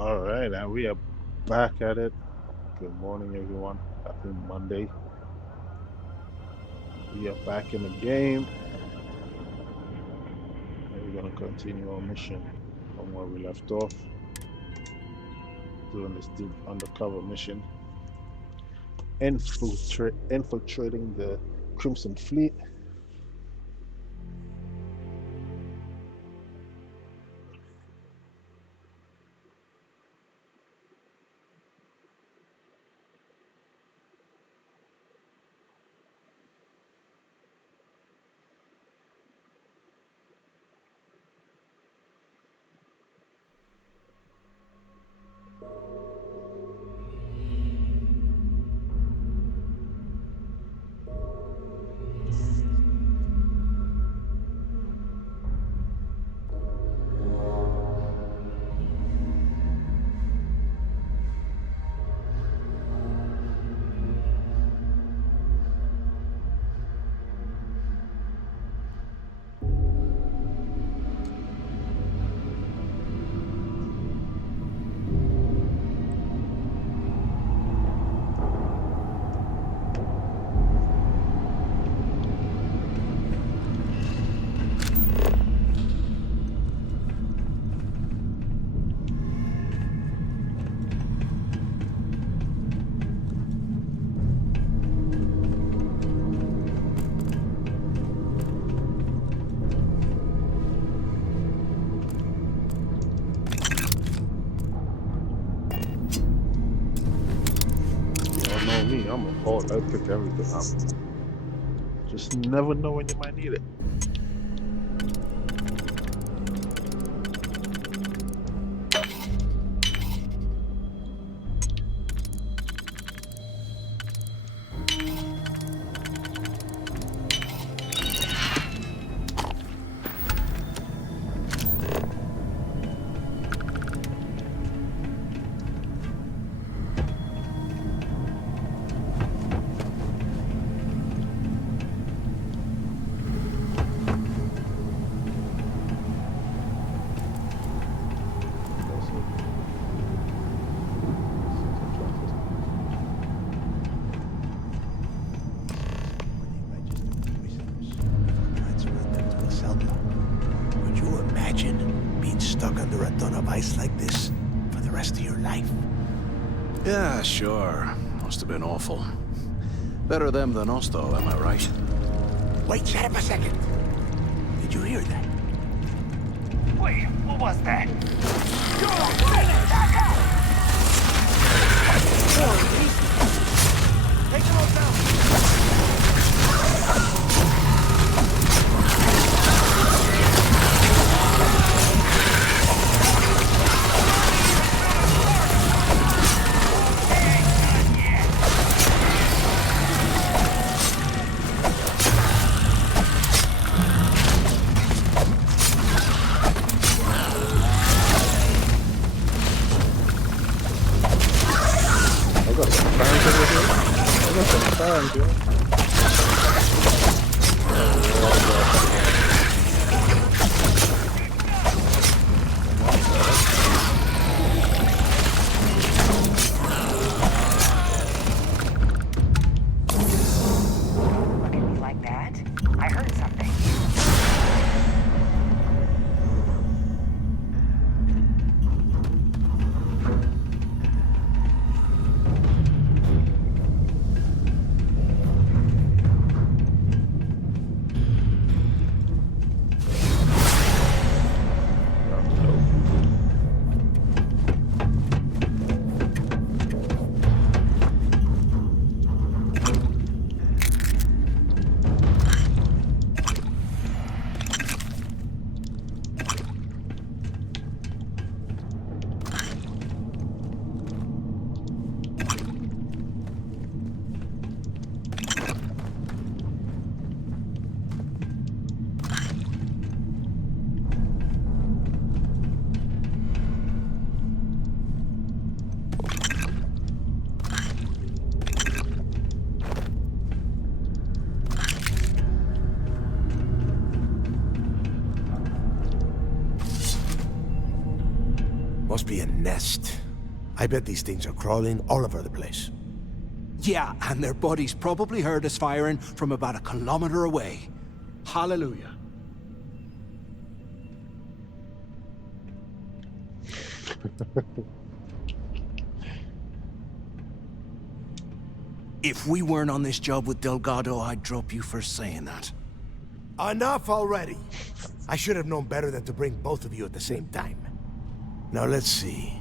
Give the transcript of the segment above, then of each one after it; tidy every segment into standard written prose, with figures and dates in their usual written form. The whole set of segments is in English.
All right, and we are back at it. Good morning, everyone. Happy Monday. We are back in the game, and we're gonna continue our mission from where we left off, doing this deep undercover mission, infiltrating the Crimson Fleet. Y'all know me. I'm a hard. I pick everything up. Just never know when you might need it. That's it. Transferring them to a cell block. Could you imagine being stuck under a ton of ice like this for the rest of your life? Yeah, sure. Must have been awful. Better them than us, though, am I right? Wait, shut up a second. Did you hear that? Wait, what was that? Take them all down. I got some fans over here. I got some fans, yo. Look at me like that? I heard something. Must be a nest. I bet these things are crawling all over the place. Yeah, and their buddies probably heard us firing from about 1 kilometer away. Hallelujah. If we weren't on this job with Delgado, I'd drop you for saying that. Enough already! I should have known better than to bring both of you at the same time. Now let's see.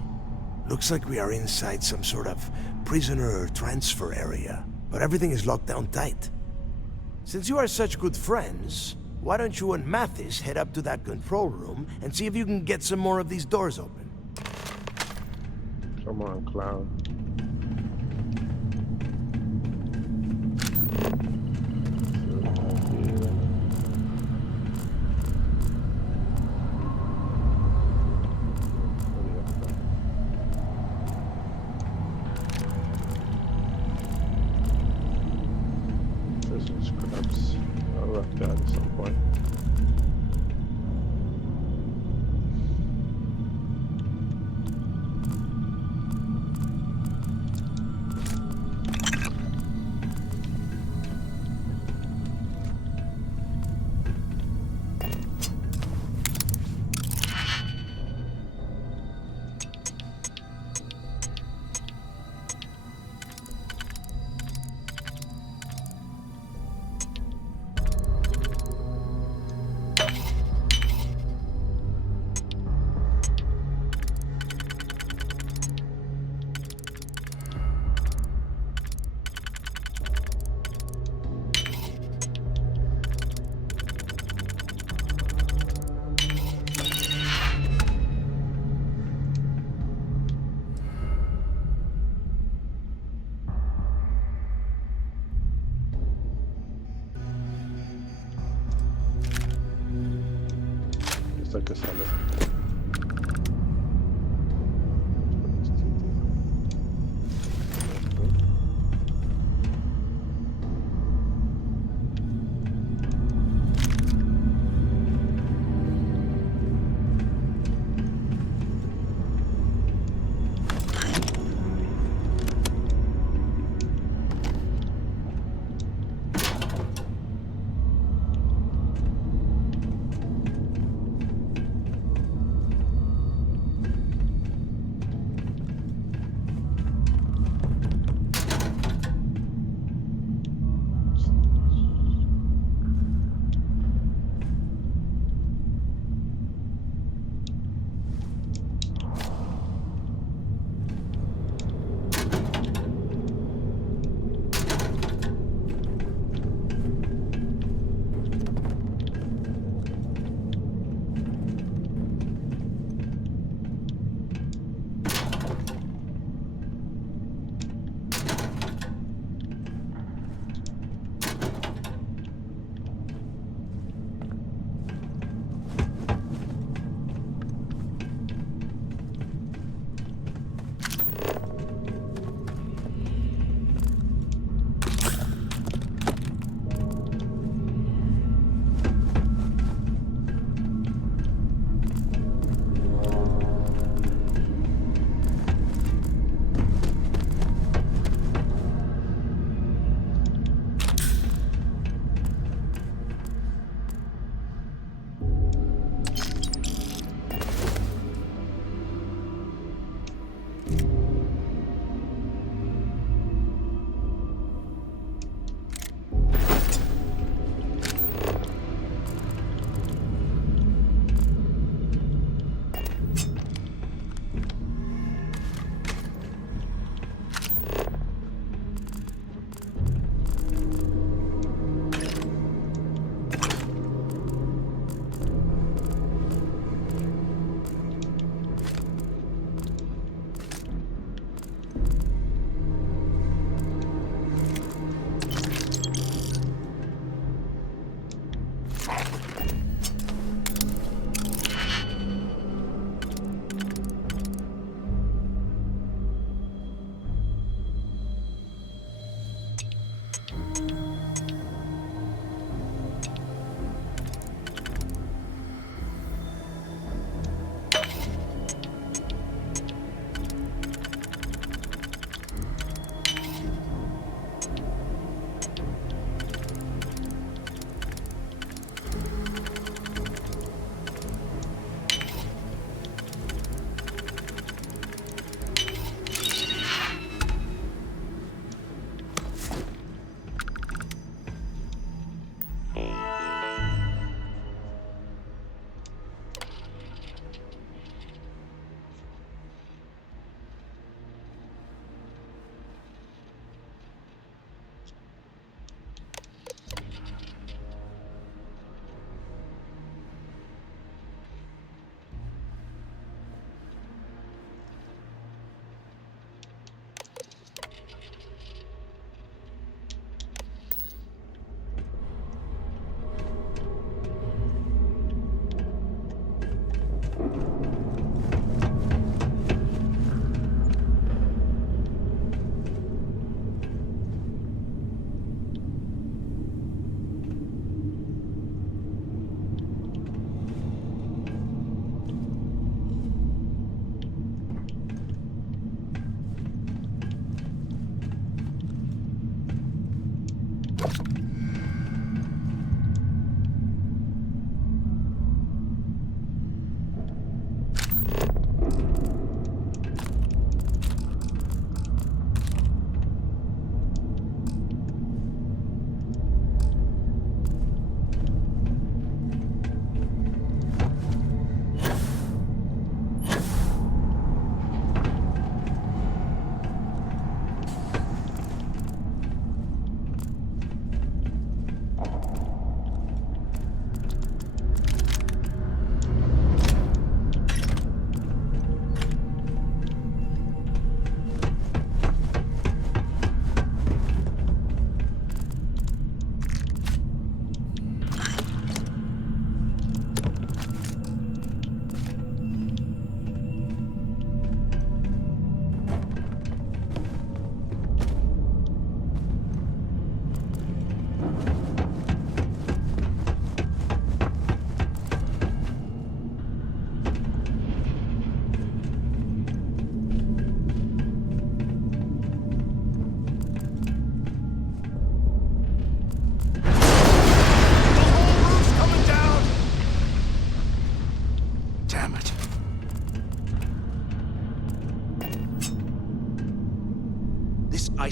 Looks like we are inside some sort of prisoner transfer area, but everything is locked down tight. Since you are such good friends, why don't you and Mathis head up to that control room and see if you can get some more of these doors open? Come on, clown. Scraps. I'll wrap that at some point. Looks like a salad.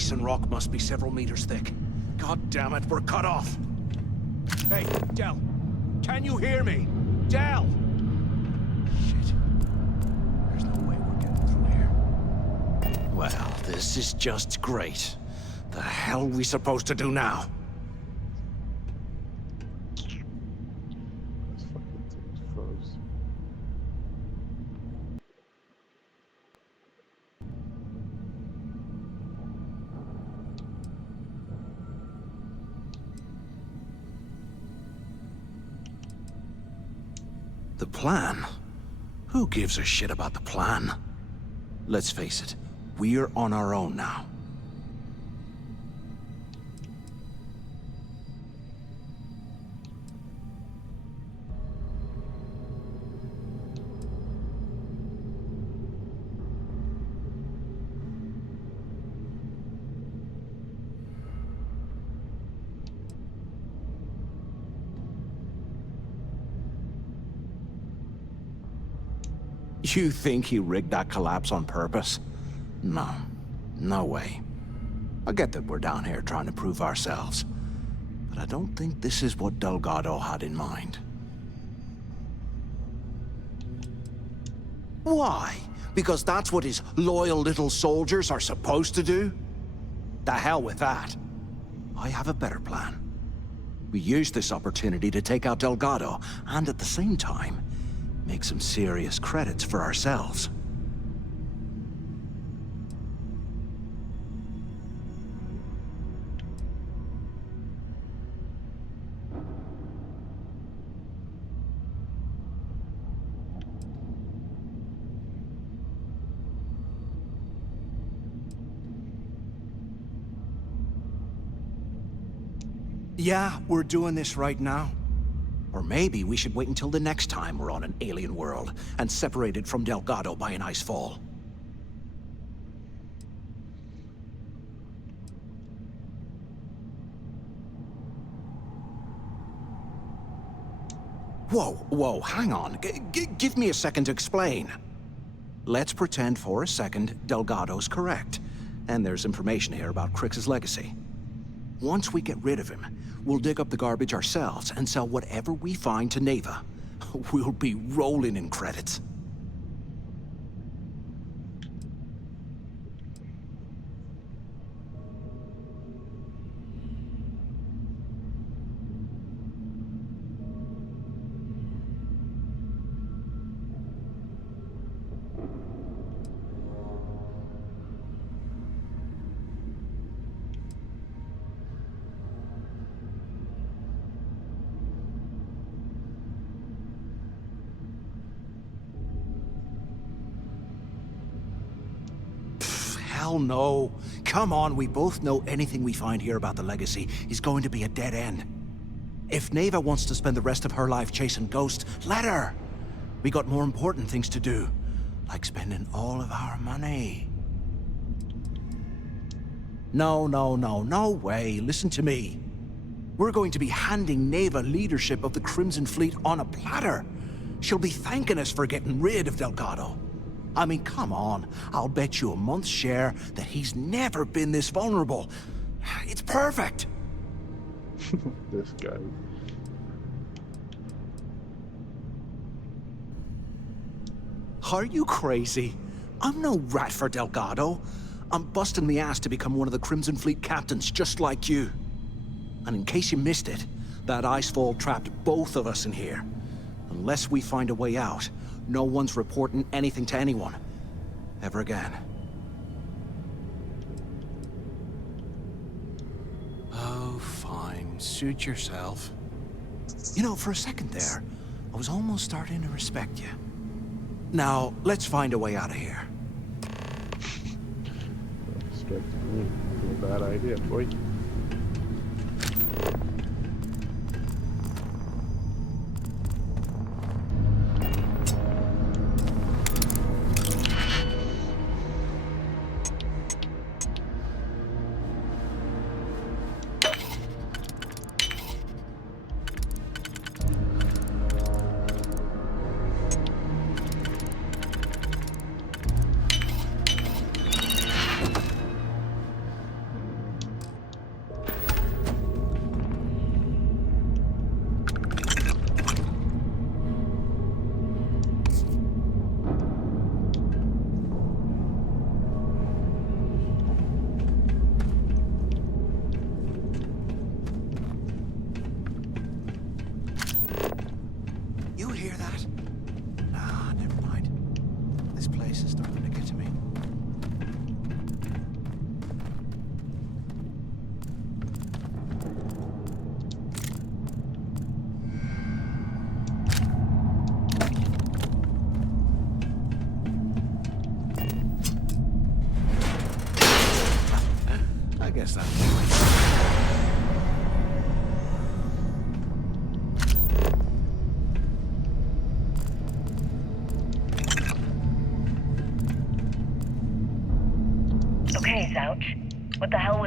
adjacent rock must be several meters thick. God damn it, we're cut off. Hey, Del. Can you hear me? Del! Shit. There's no way we're getting through here. Well, this is just great. The hell are we supposed to do now? Let's fucking take first. The plan? Who gives a shit about the plan? Let's face it, we're on our own now. You think he rigged that collapse on purpose? No. No way. I get that we're down here trying to prove ourselves, but I don't think this is what Delgado had in mind. Why? Because that's what his loyal little soldiers are supposed to do? The hell with that. I have a better plan. We use this opportunity to take out Delgado, and at the same time, make some serious credits for ourselves. Yeah, we're doing this right now. Or maybe we should wait until the next time we're on an alien world and separated from Delgado by an ice fall. Whoa, hang on. Give me a second to explain. Let's pretend for a second Delgado's correct, and there's information here about Crix's legacy. Once we get rid of him, we'll dig up the garbage ourselves and sell whatever we find to Neva. We'll be rolling in credits. Hell no. Come on, we both know anything we find here about the legacy is going to be a dead end. If Neva wants to spend the rest of her life chasing ghosts, let her. We got more important things to do, like spending all of our money. No way. Listen to me. We're going to be handing Neva leadership of the Crimson Fleet on a platter. She'll be thanking us for getting rid of Delgado. I mean, come on. I'll bet you a month's share that he's never been this vulnerable. It's perfect. This guy. Are you crazy? I'm no rat for Delgado. I'm busting the ass to become one of the Crimson Fleet captains, just like you. And in case you missed it, that icefall trapped both of us in here. Unless we find a way out, no one's reporting anything to anyone. Ever again. Oh, fine. Suit yourself. You know, for a second there, I was almost starting to respect you. Now, let's find a way out of here. Strike me. A bad idea, boy.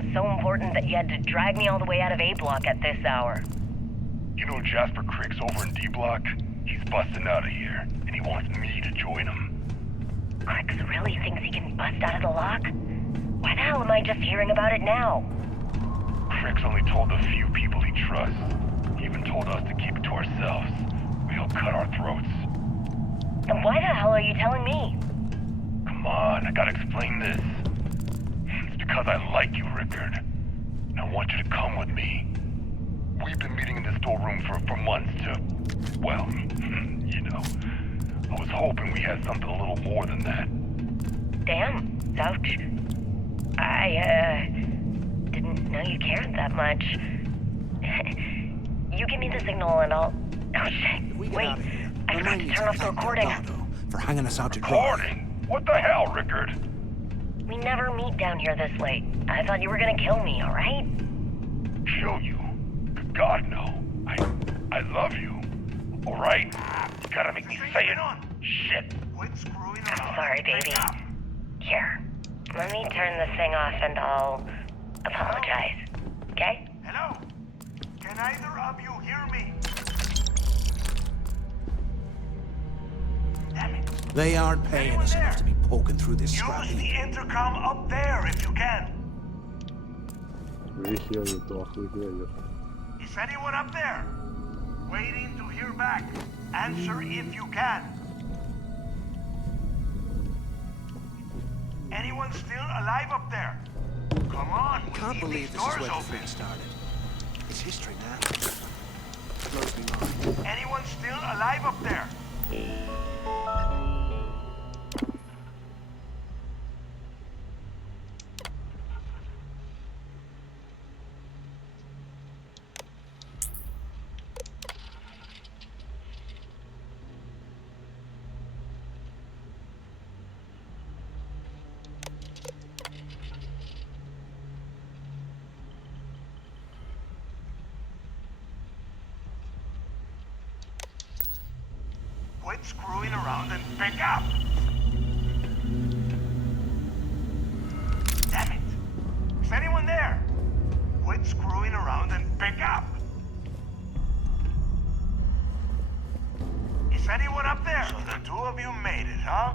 was so important that you had to drag me all the way out of A block at this hour? You know Jasper Crick's over in D block? He's busting out of here, and he wants me to join him. Crix really thinks he can bust out of the lock? Why the hell am I just hearing about it now? Crick's only told the few people he trusts. He even told us to keep it to ourselves, or he'll cut our throats. Then why the hell are you telling me? Come on, I gotta explain this. It's because I like you, Rickard. And I want you to come with me. We've been meeting in this storeroom for months to, well, you know. I was hoping we had something a little more than that. Damn, ouch. I, didn't know you cared that much. You give me the signal and I'll... Oh shit, If we get wait. out of here, I forgot to turn off the recording. Delgado for hanging us out to dry. Recording? What the hell, Rickard? We never meet down here this late. I thought you were gonna kill me, alright? Kill you? God, no. I love you. All right? You gotta make me say it. Shit. I'm sorry, baby. Here, let me turn this thing off and I'll apologize. Okay? Hello? Can either of you hear me? Damn it. They aren't paying Anyone us enough there? to be poking through this Use scrappy. the intercom up there if you can. We hear you, Doc. We hear you. Is anyone up there? Waiting to hear back. Answer if you can. Anyone still alive up there? Come on, we Can't need believe these this is doors where the open. thing started. It's history now. Blows me mind. Anyone still alive up there? Quit screwing around and pick up! Damn it! Is anyone there? Quit screwing around and pick up! Is anyone up there? So the two of you made it, huh?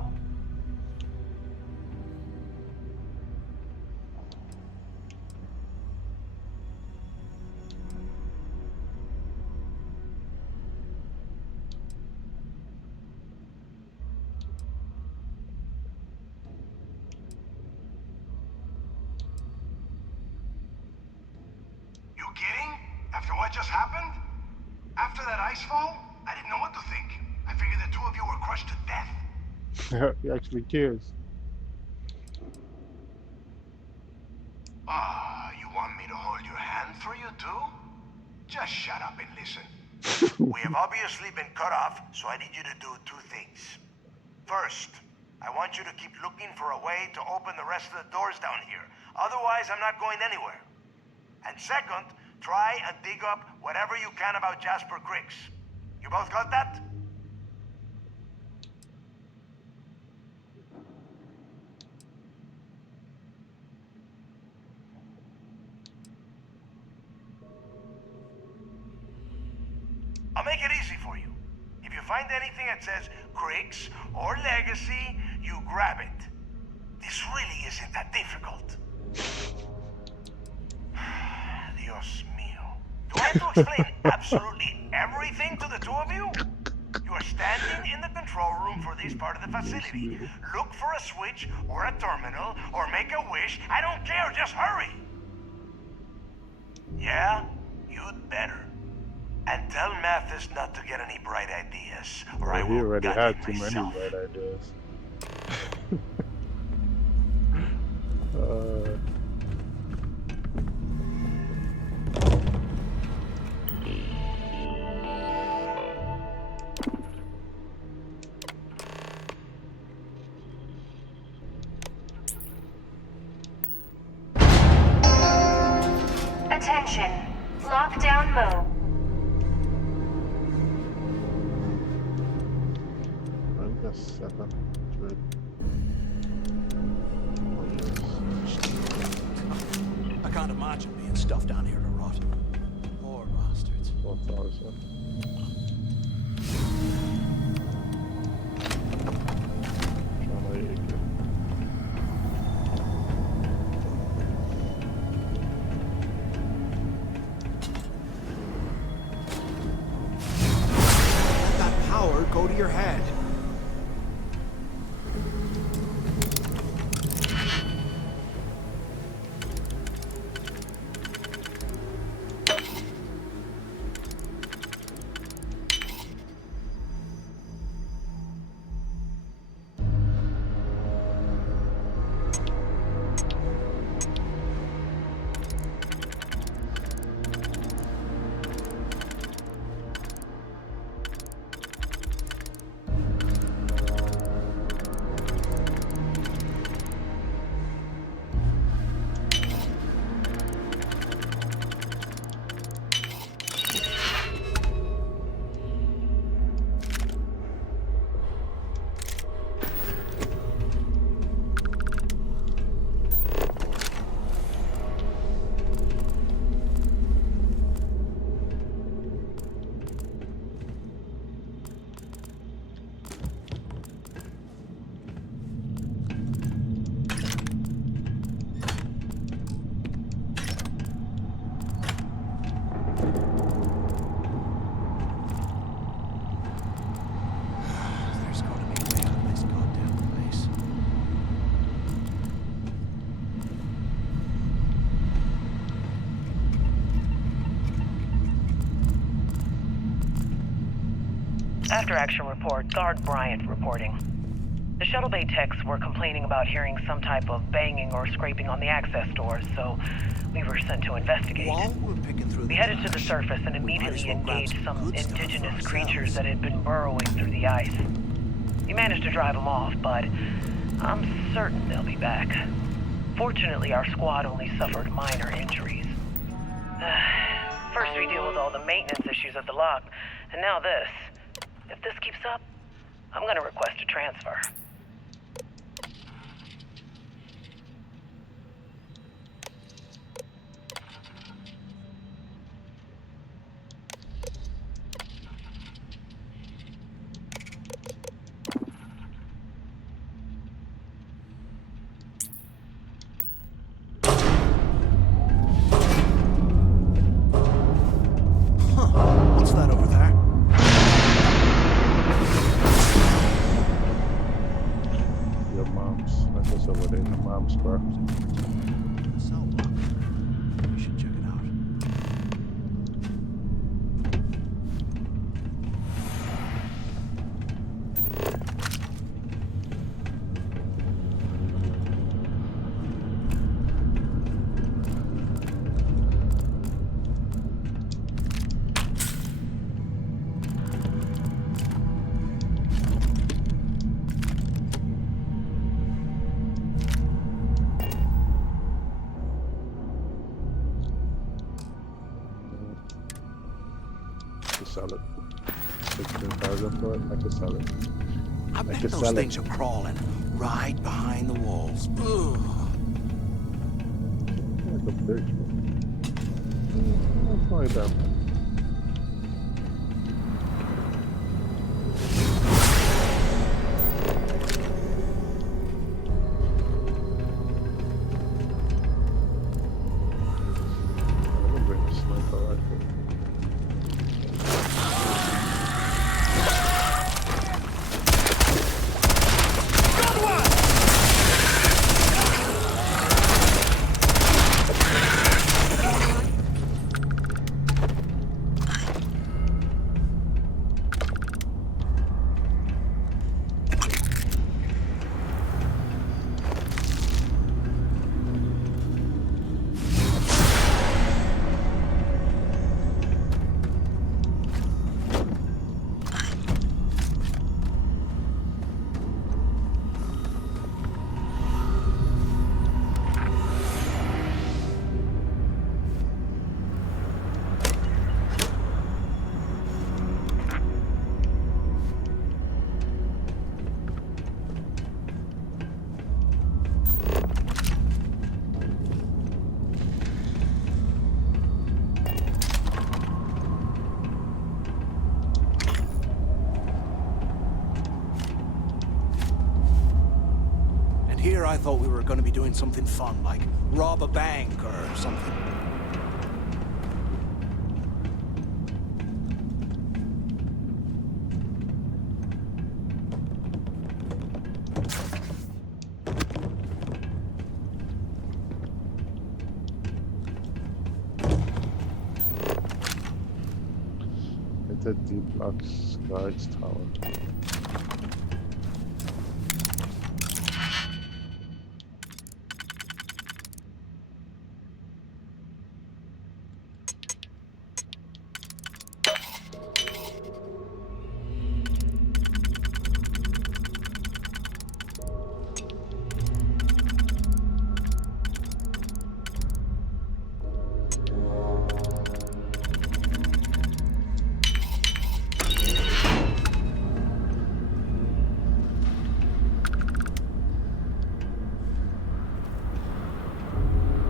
You kidding? After what just happened? After that ice fall? I didn't know what to think. I figured the two of you were crushed to death. He actually cares. You want me to hold your hand through you too? Just shut up and listen. We have obviously been cut off, so I need you to do two things. First, I want you to keep looking for a way to open the rest of the doors down here. Otherwise, I'm not going anywhere. And second, try and dig up whatever you can about Jasper Cricks. You both got that? I'll make it easy for you. If you find anything that says Cricks or Legacy, you grab it. This really isn't that difficult. Dios mío. Do I have to explain absolutely everything to the two of you? You are standing in the control room for this part of the facility. Look for a switch or a terminal or make a wish. I don't care, just hurry. Yeah? You'd better. And tell Mathis not to get any bright ideas, or I He will already gut had him too many myself. bad ideas. Attention. Lockdown mode. I guess 700. Oh, yes. I can't imagine being stuffed down here to rot. Poor bastards. What thought is that? Let that power go to your head. There's gotta be a way out of this goddamn place. After action report, Guard Bryant reporting. The shuttle bay techs were complaining about hearing some type of banging or scraping on the access doors, so we were sent to investigate. While we're picking through We headed to the surface and immediately engaged some indigenous creatures that had been burrowing through the ice. We managed to drive them off, but I'm certain they'll be back. Fortunately, our squad only suffered minor injuries. First we deal with all the maintenance issues at the lock, and now this. If this keeps up, I'm gonna request a transfer. What's that over there? Your mom's. Like what's over there in the mom's car. So, we should check it out. I could sell it. 16,000 for it. I could sell it. I bet could those sell it. things are crawling right behind the walls. Ugh. Like a bitch, man. That's not that. I'm gonna bring the sniper rifle. I thought we were gonna be doing something fun, like rob a bank or something. It's a deep box guards tower.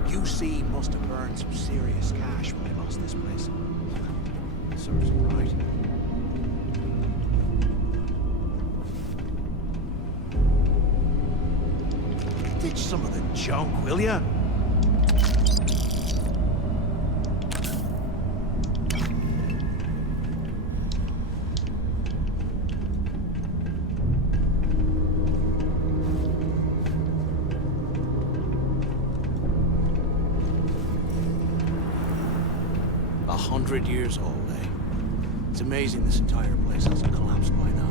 UC must have burned some serious cash when they lost this place. Serves them right. Ditch some of the junk, will ya? $100 old, eh? It's amazing this entire place hasn't collapsed by now.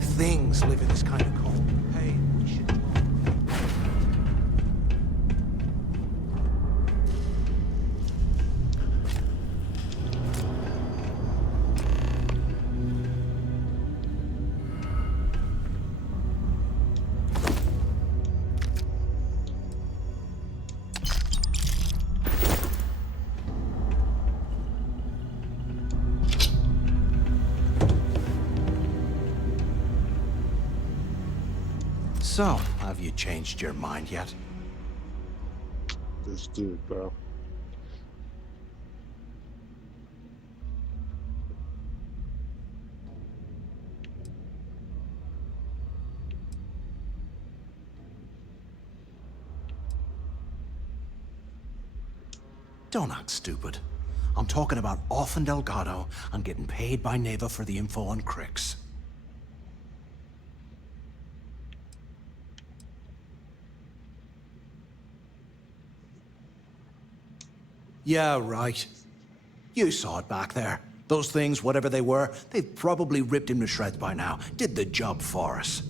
things live in this kind of cold. Hey, we should... So, have you changed your mind yet? This dude, bro. Don't act stupid. I'm talking about off in Delgado and getting paid by Neva for the info on Crix. Yeah, right. You saw it back there. Those things, whatever they were, they've probably ripped him to shreds by now. Did the job for us.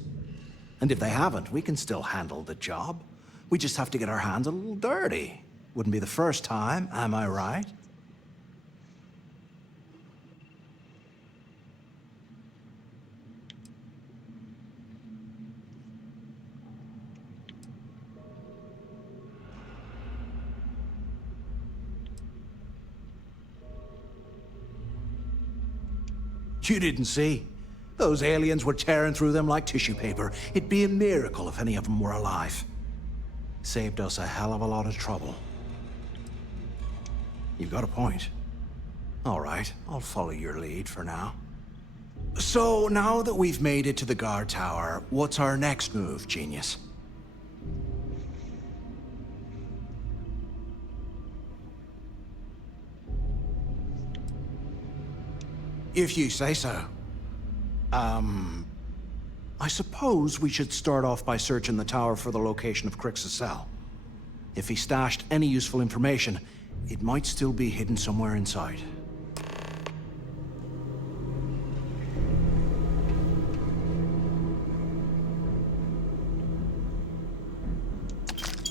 And if they haven't, we can still handle the job. We just have to get our hands a little dirty. Wouldn't be the first time, am I right? You didn't see. Those aliens were tearing through them like tissue paper. It'd be a miracle if any of them were alive. Saved us a hell of a lot of trouble. You've got a point. All right, I'll follow your lead for now. So, now that we've made it to the guard tower, what's our next move, genius? If you say so. I suppose we should start off by searching the tower for the location of Crix's cell. If he stashed any useful information, it might still be hidden somewhere inside.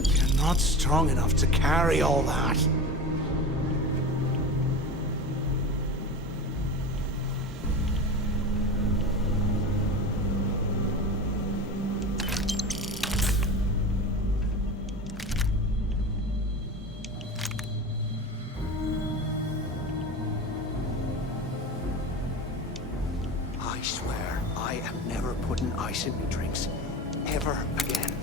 You're not strong enough to carry all that. I swear, I am never putting ice in my drinks. Ever again.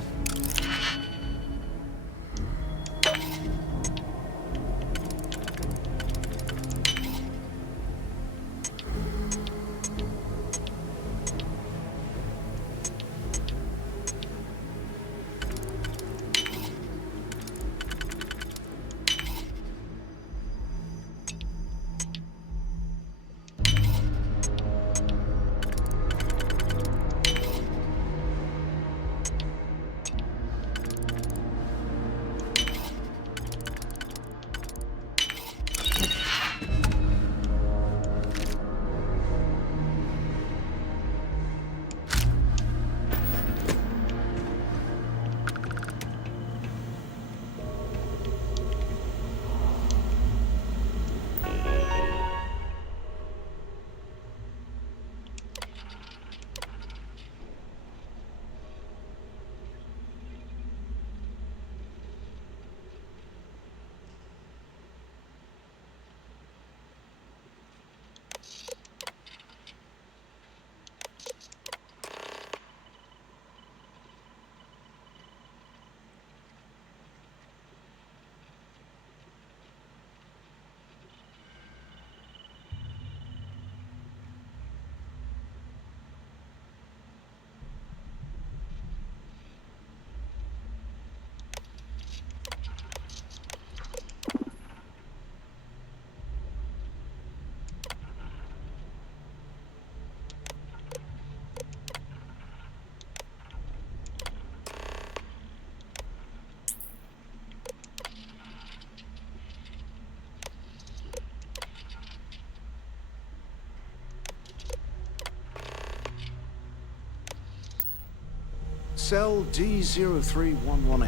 Cell D03118.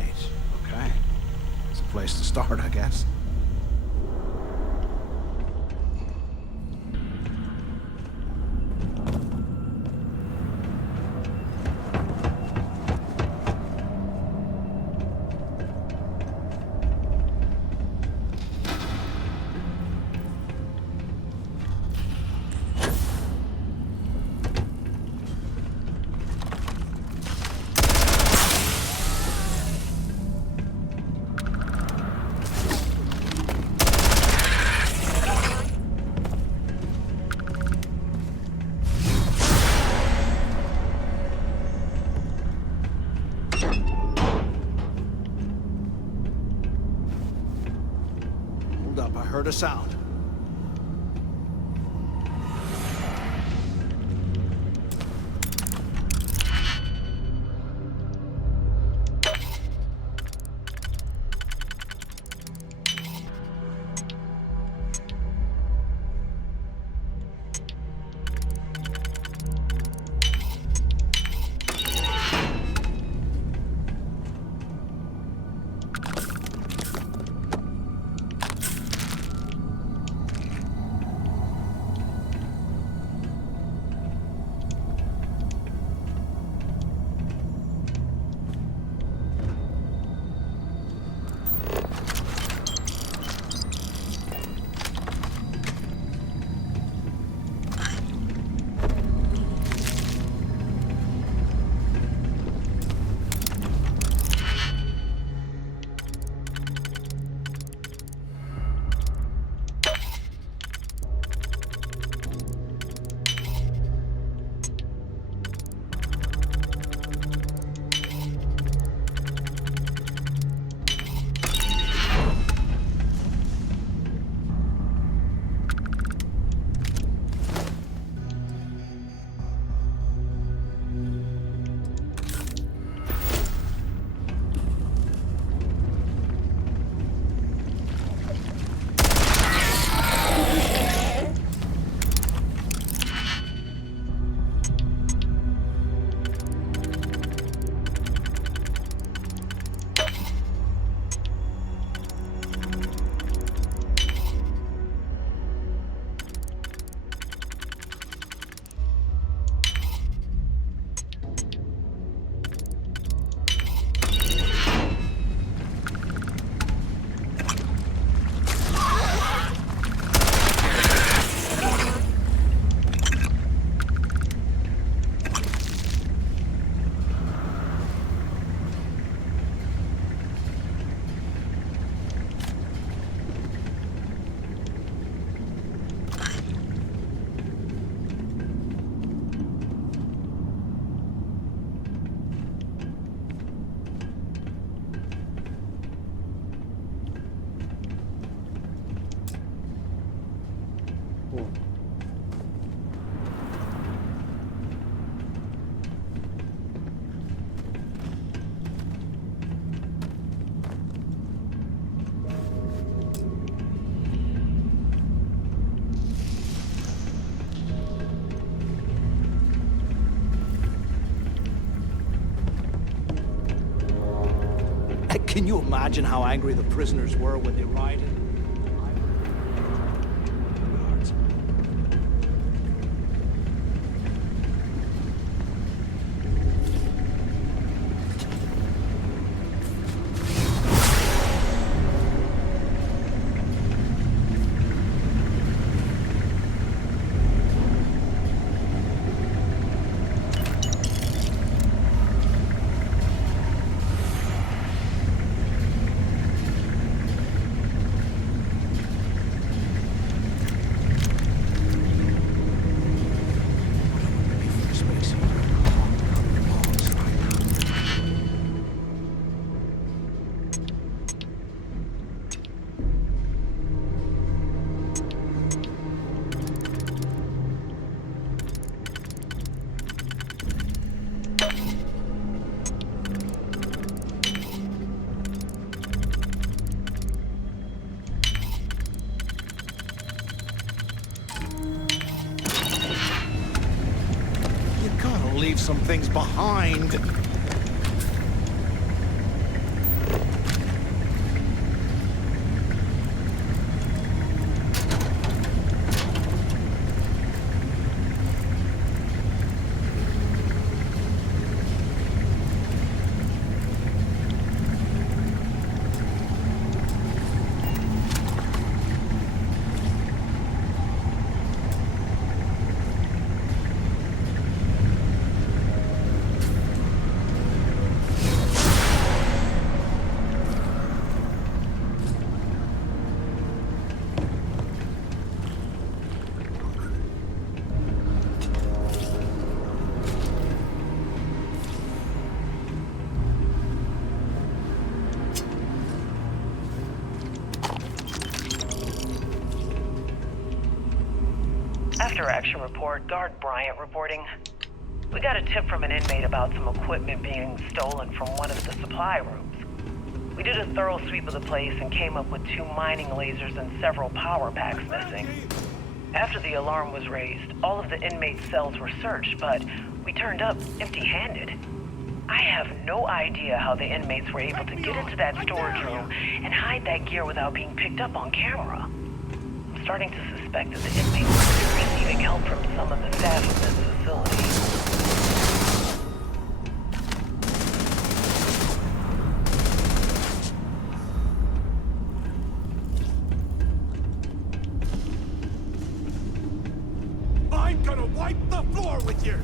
Okay. It's a place to start, I guess. Hold up, I heard a sound. Can you imagine how angry the prisoners were when they rioted? Leave some things behind. Interaction report, Guard Bryant reporting. We got a tip from an inmate about some equipment being stolen from one of the supply rooms. We did a thorough sweep of the place and came up with 2 mining lasers and several power packs missing. After the alarm was raised, all of the inmates' cells were searched, but we turned up empty-handed. I have no idea how the inmates were able to get into that storage room and hide that gear without being picked up on camera. I'm starting to suspect that the inmates were receiving help from some of the staff of this facility. I'm gonna wipe the floor with you!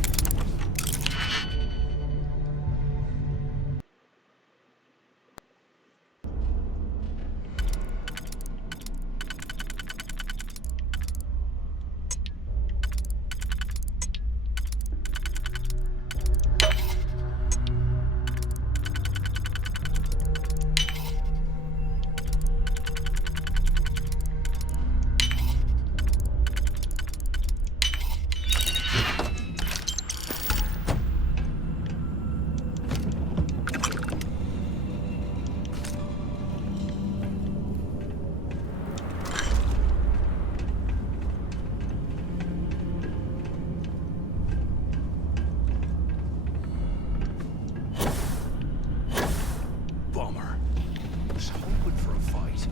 Bummer. Was hoping for a fight.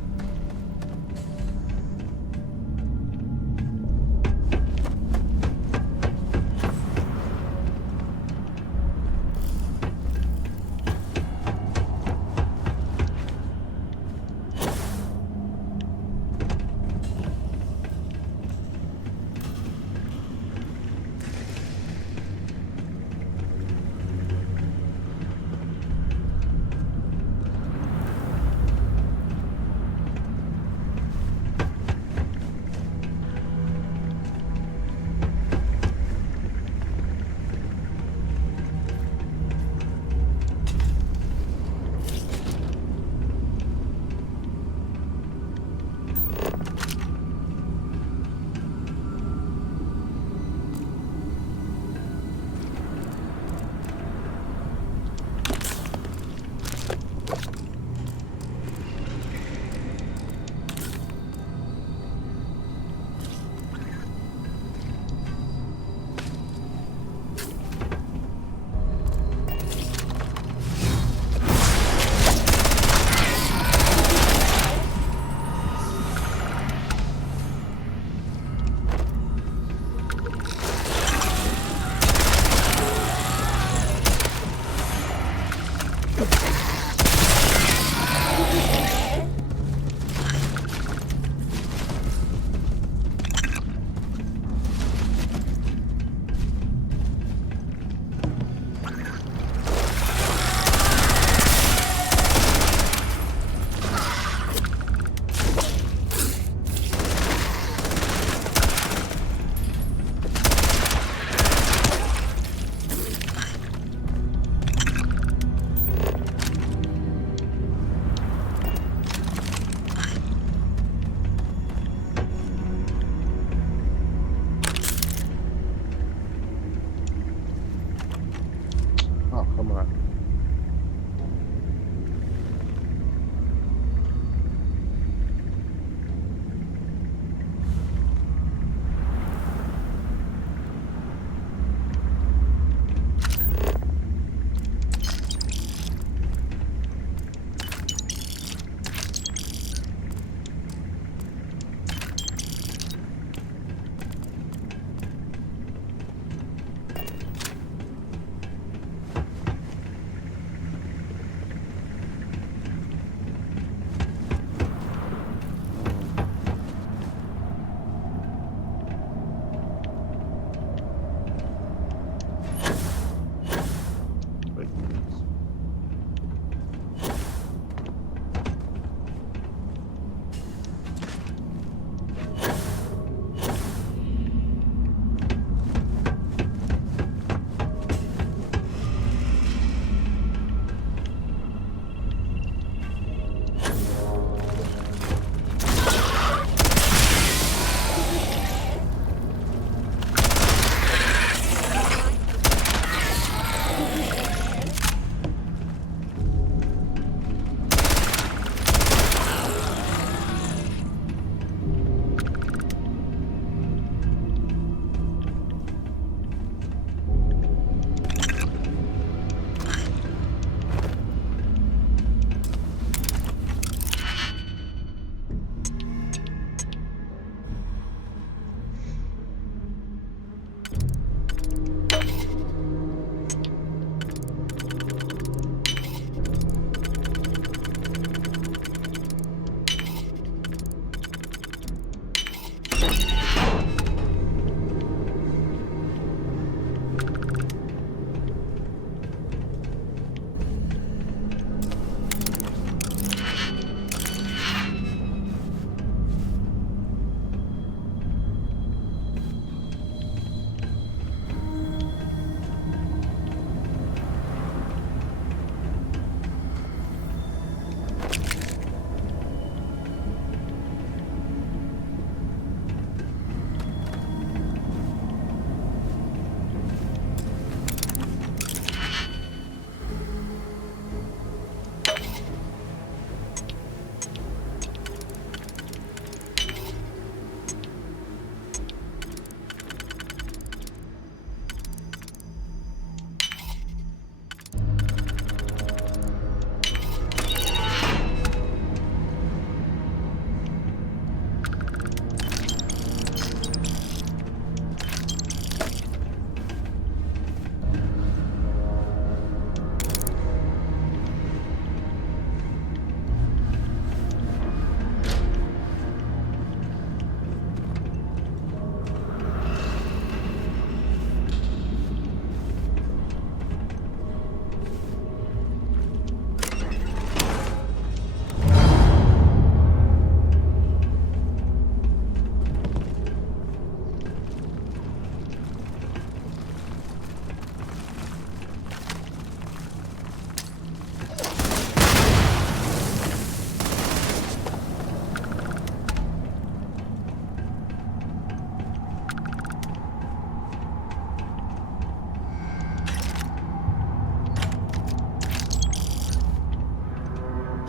Oh, come on.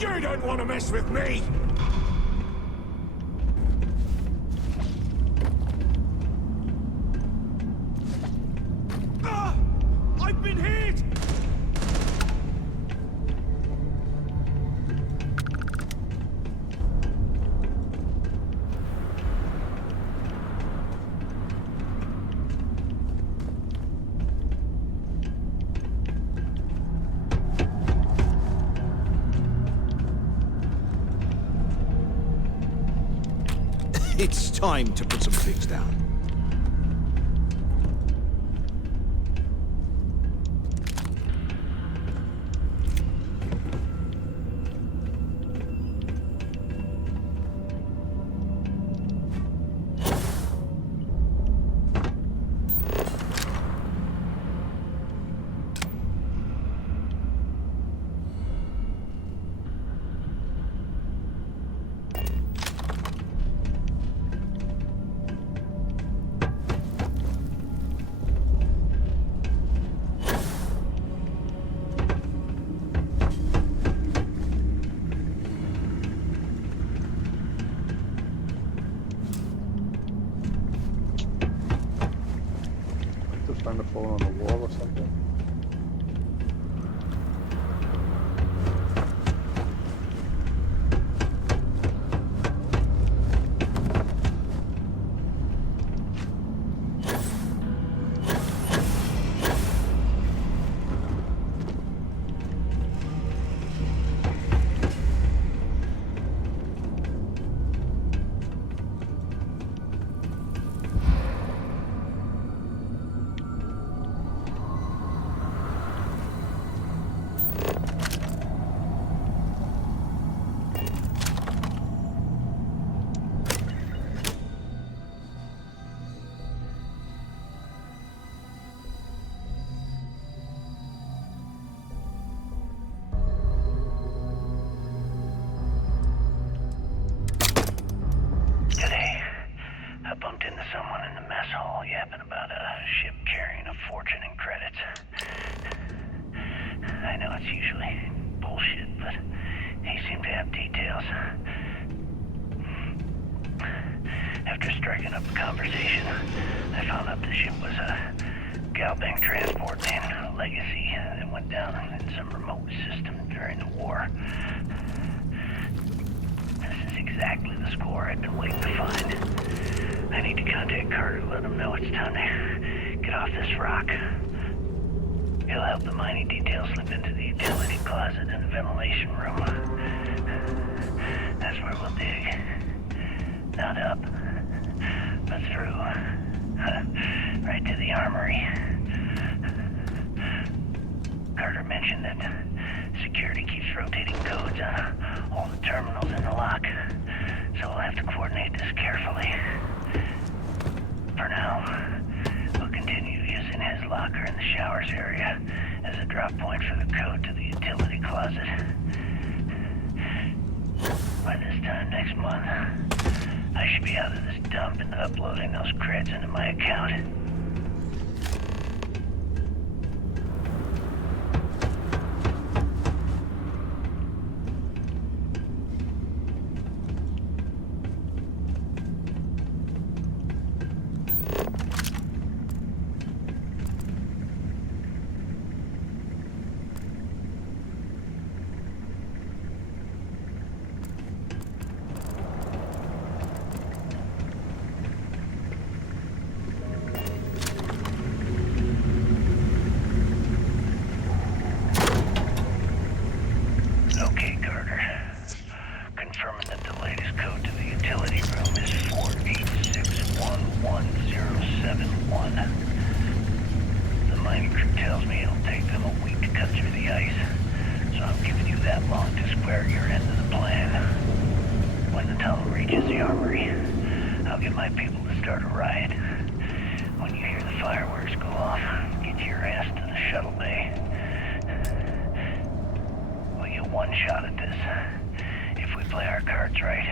You don't want to mess with me! Ah! I've been hit! It's time to put some things down. To find a phone on the wall or something. Today, I bumped into someone in the mess hall yapping about a ship carrying a fortune in credits. I know it's usually bullshit, but he seemed to have details. After striking up a conversation, I found out the ship was a Galbank transport named Legacy that went down in some remote system during the war. This is exactly the score I've been waiting to find. I need to contact Carter to let him know it's time to get off this rock. He'll help the mining details slip into the utility closet in the ventilation room. That's where we'll dig. Not up, but through. Right to the armory. Carter mentioned that security keeps rotating codes on all the terminals in the lock, so we'll have to coordinate this carefully. For now, we'll continue using his locker in the showers area as a drop point for the code to the utility closet. By this time next month, I should be out of this dump and uploading those creds into my account. Okay, Carter. Confirming that the latest code to the utility room is 486111071. The mining crew tells me it'll take them a week to cut through the ice, so I'm giving you that long to square your end of the plan. When the tunnel reaches the armory, I'll get my people to start a riot. When you hear the fireworks go off, get your ass to the shuttle bay. We get one shot at this. If we play our cards right,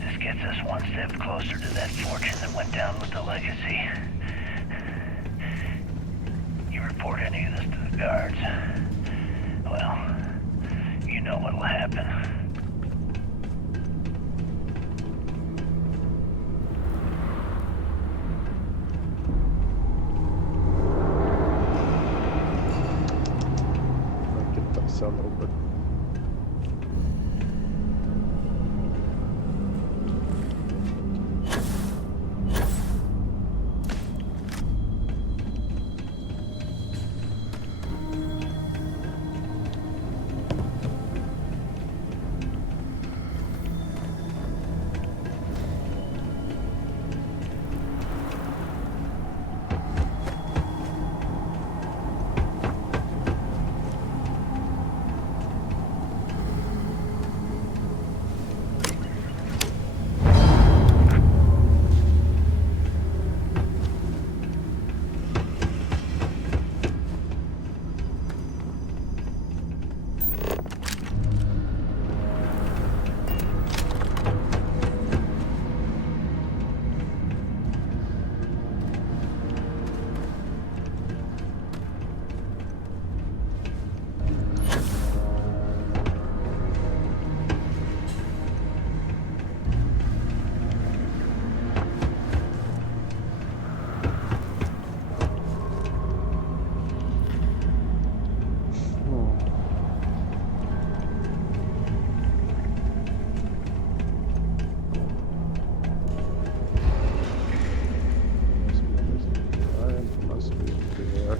this gets us one step closer to that fortune that went down with the Legacy. You report any of this to the guards, well, you know what'll happen. Get that cell open. Must be there.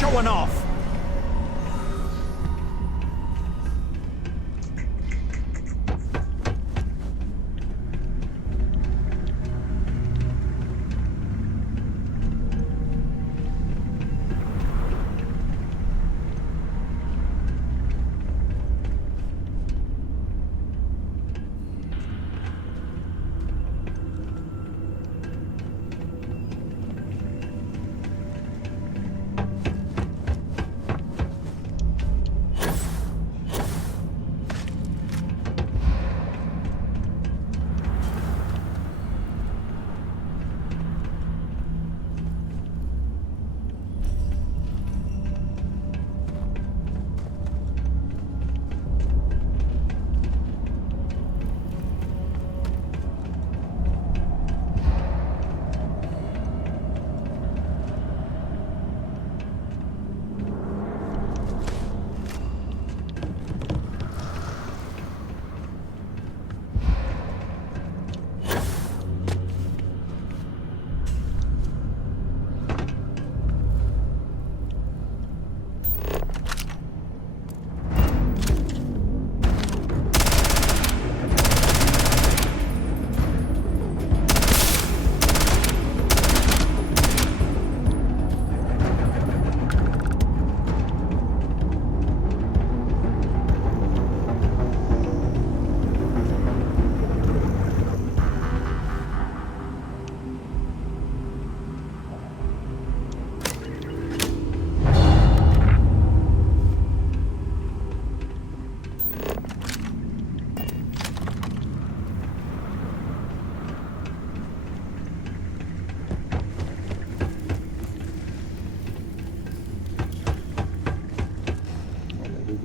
Showing off.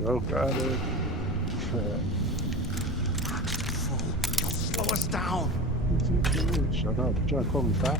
Oh, got it. Don't slow us down. Shut up. Try to call me fat.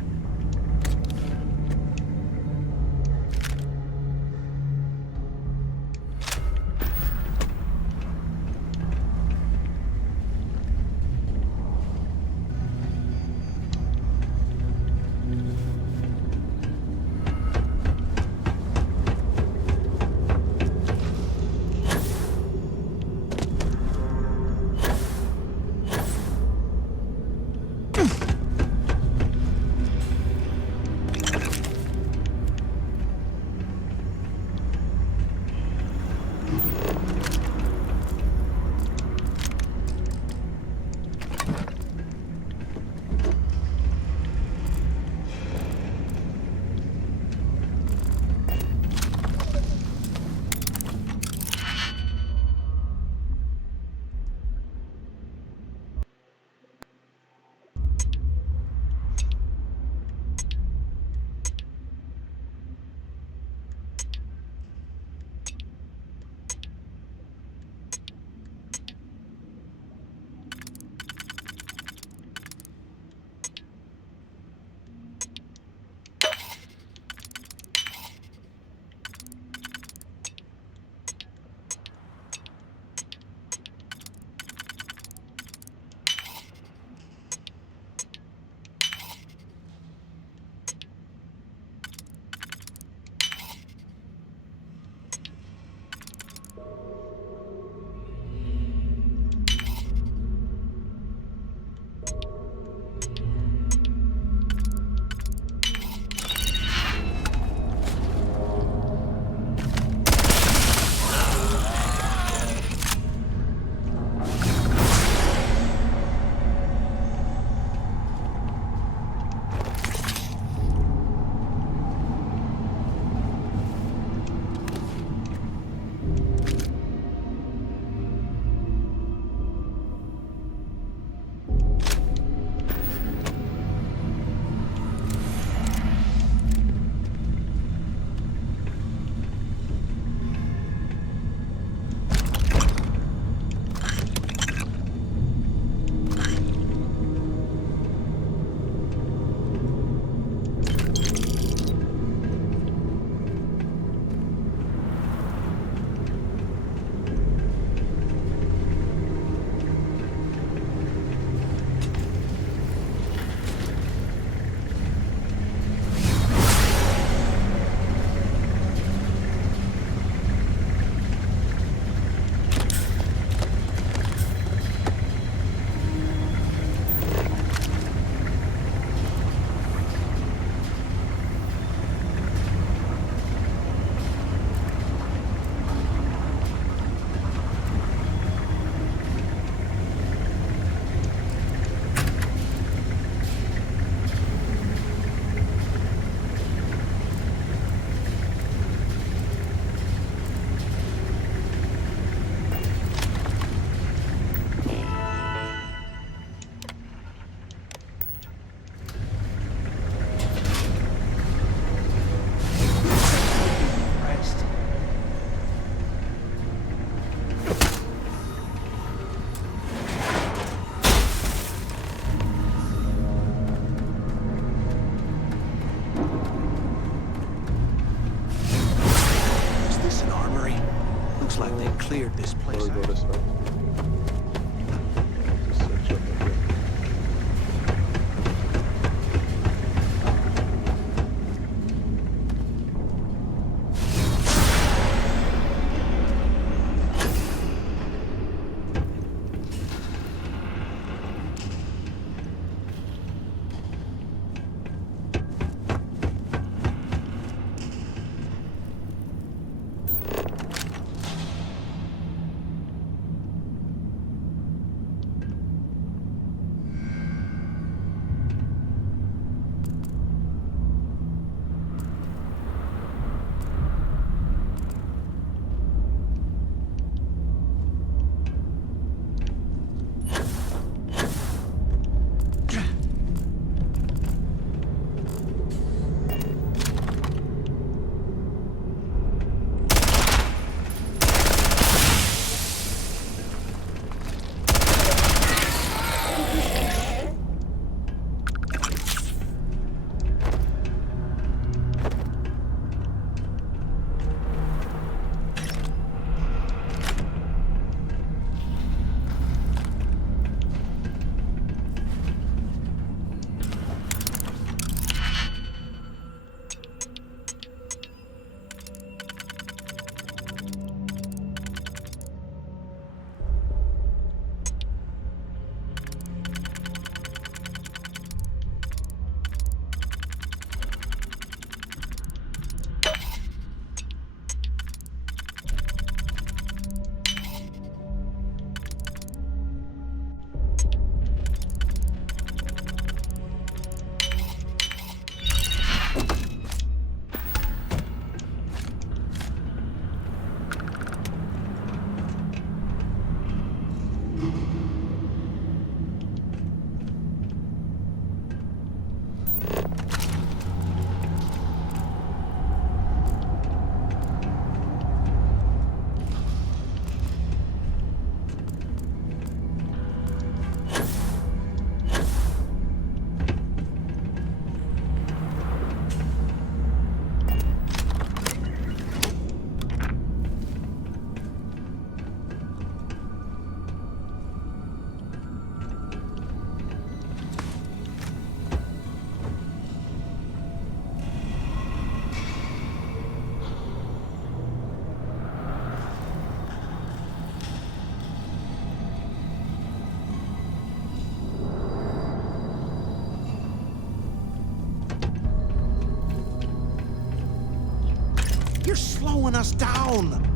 slowing us down.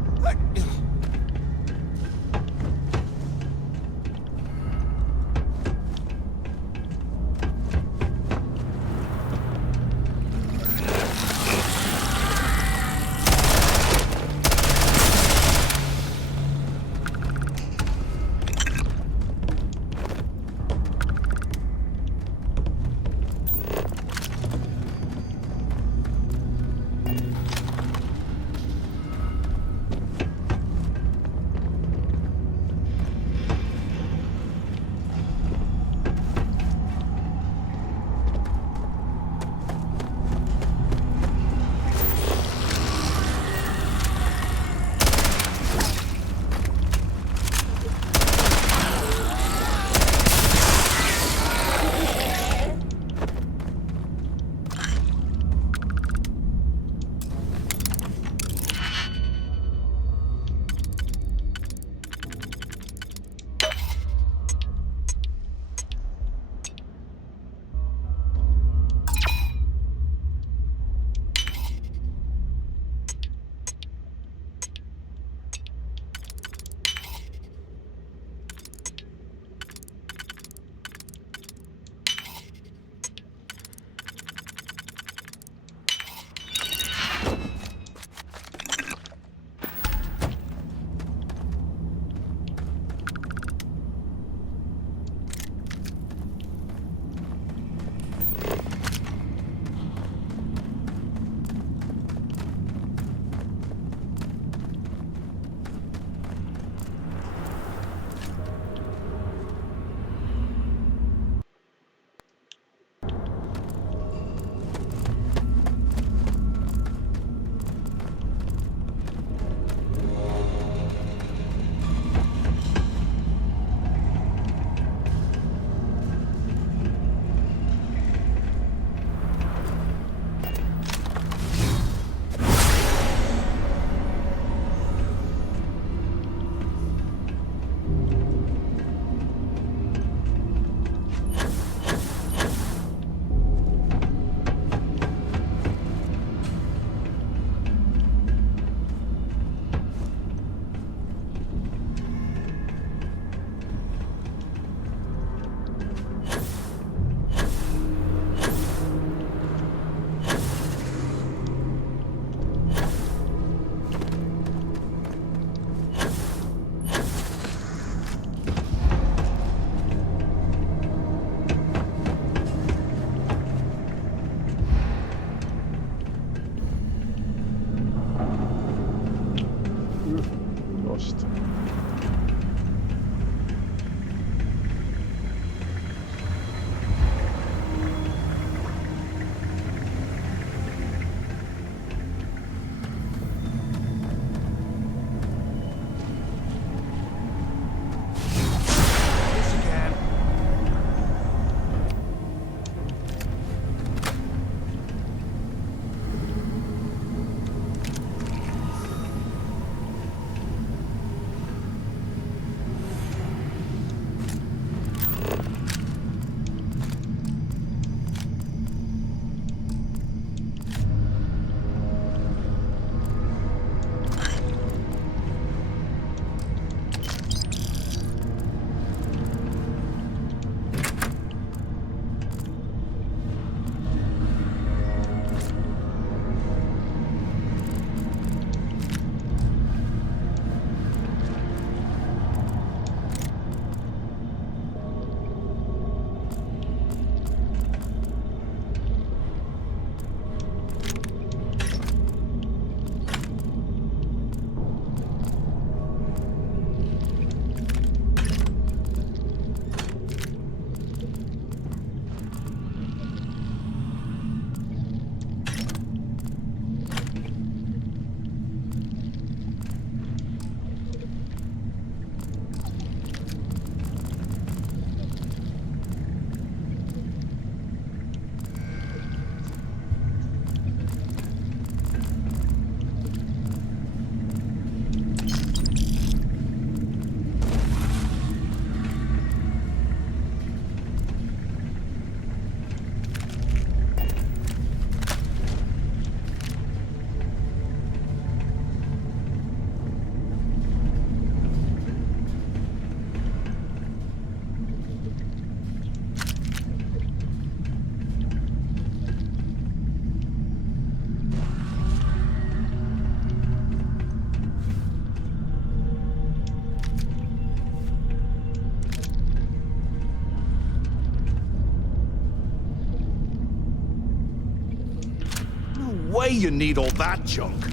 way you need all that junk.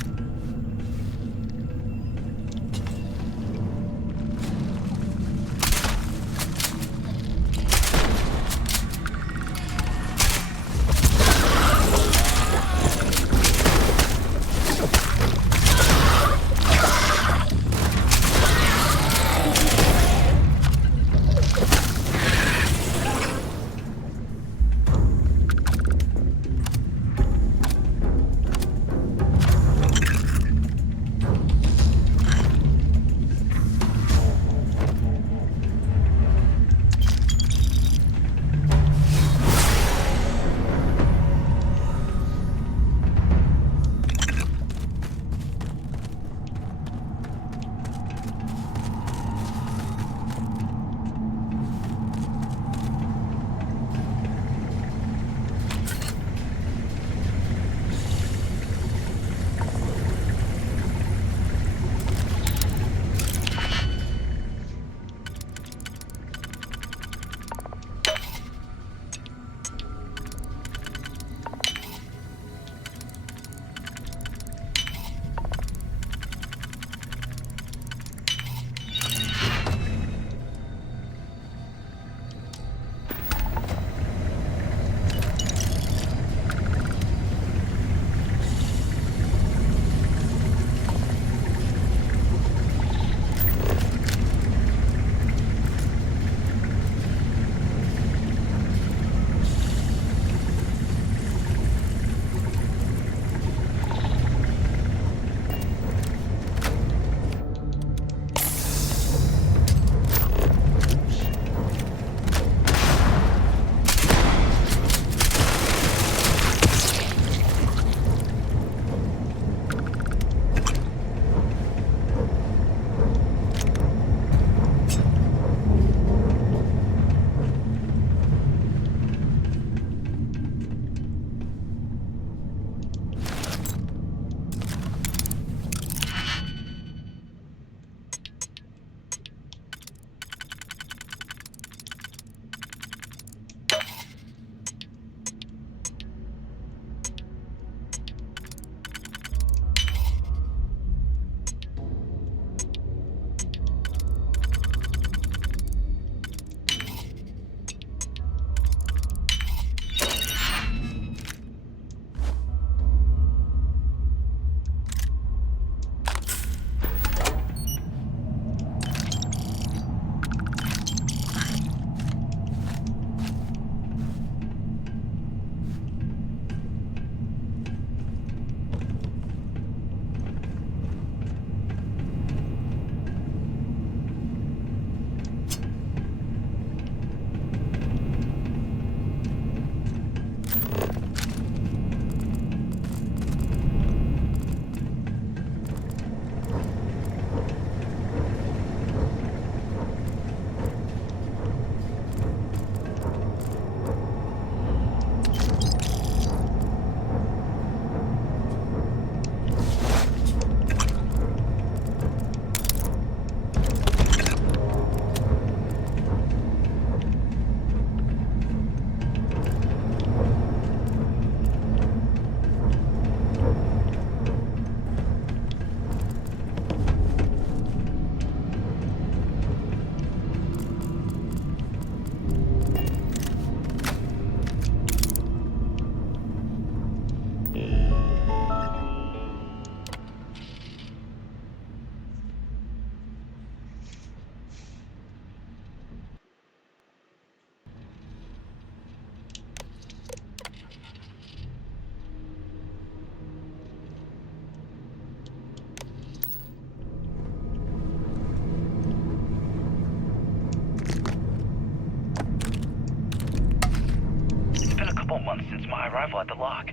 arrival at the lock,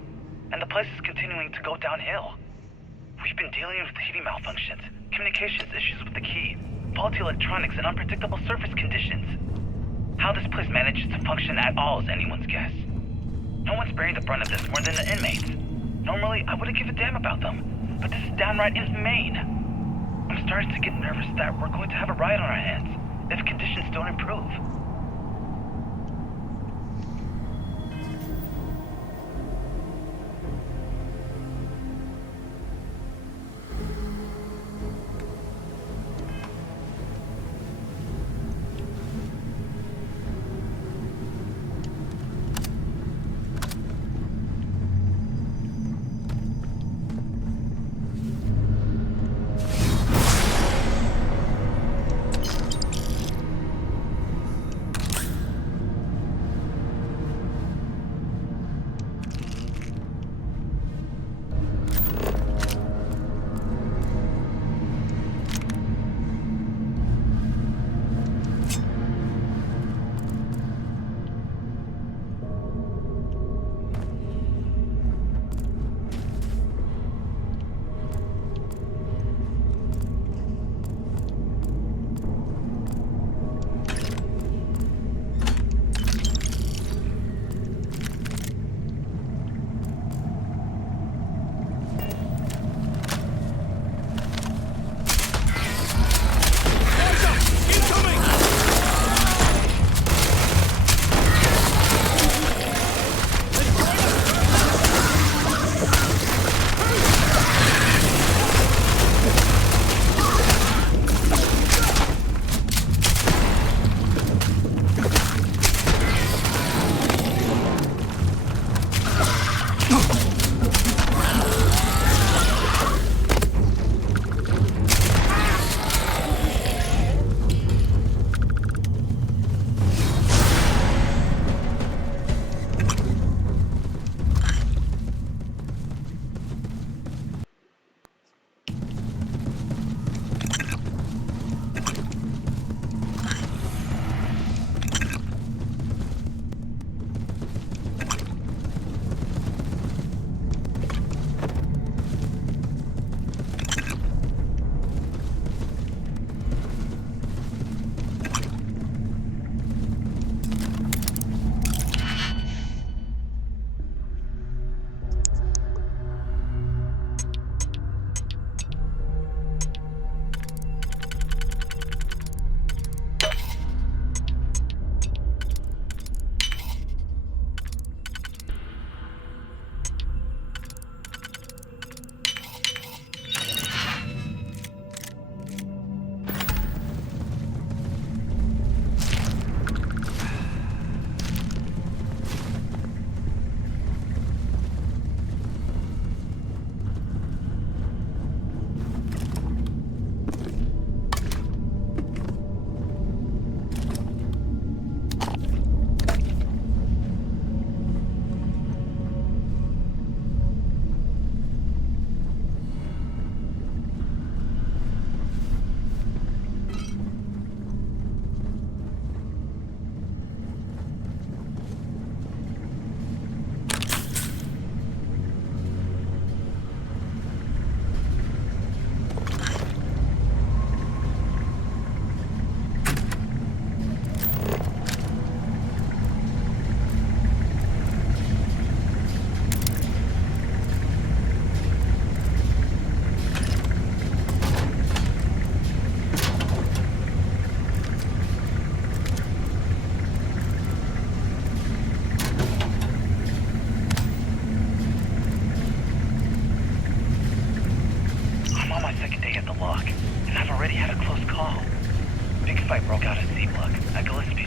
and the place is continuing to go downhill. We've been dealing with heating malfunctions, communications issues with the key, faulty electronics, and unpredictable surface conditions. How this place manages to function at all is anyone's guess. No one's bearing the brunt of this more than the inmates. Normally, I wouldn't give a damn about them, but this is downright inhumane. I'm starting to get nervous that we're going to have a riot on our hands if conditions don't improve.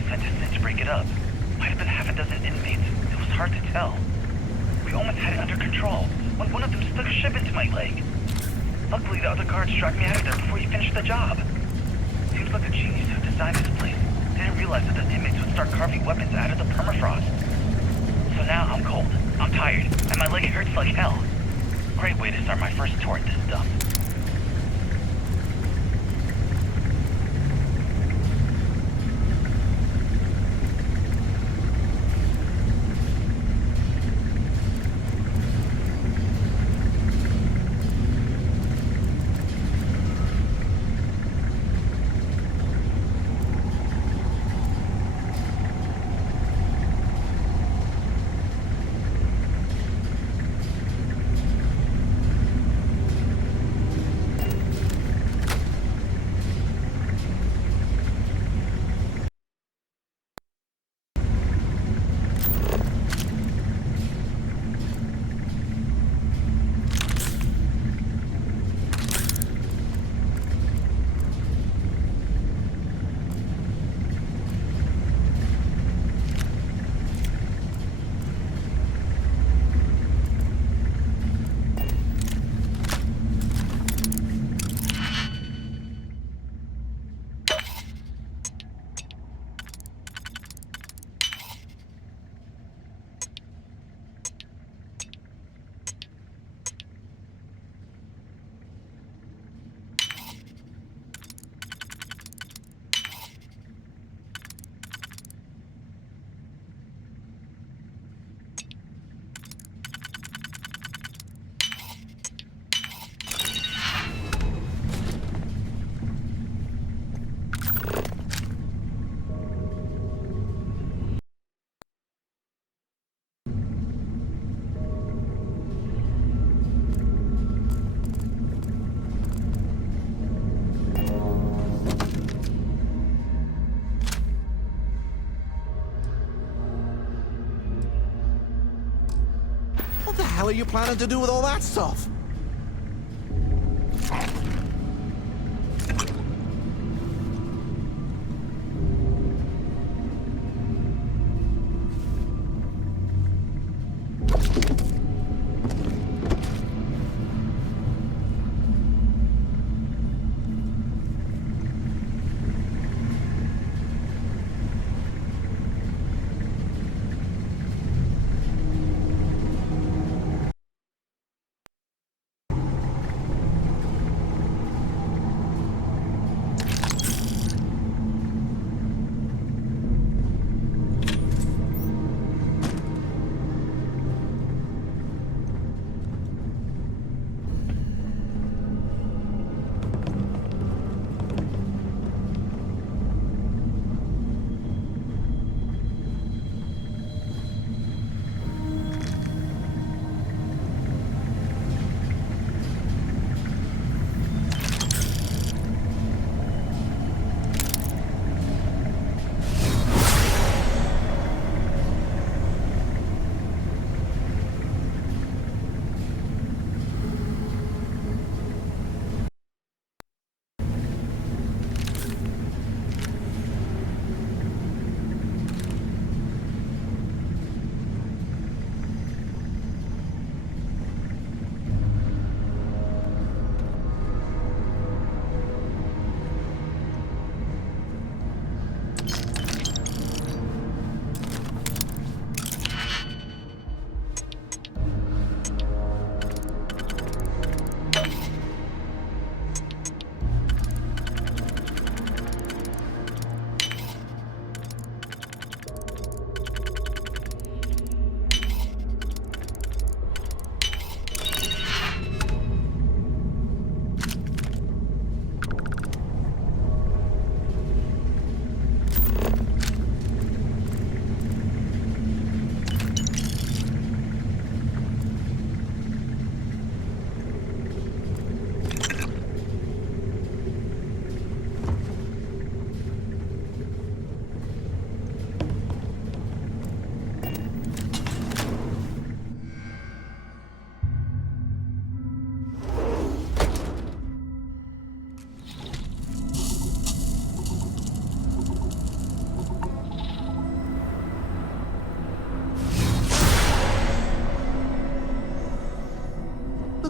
sent us in to break it up. Might have been half a dozen inmates. It was hard to tell. We almost had it under control when one of them stuck a ship into my leg. Luckily, the other guards dragged me out of there before he finished the job. Seems like the genius who designed this place didn't realize that the inmates would start carving weapons out of the permafrost. So now I'm cold, I'm tired, and my leg hurts like hell. Great way to start my first tour at this stuff. What the hell are you planning to do with all that stuff?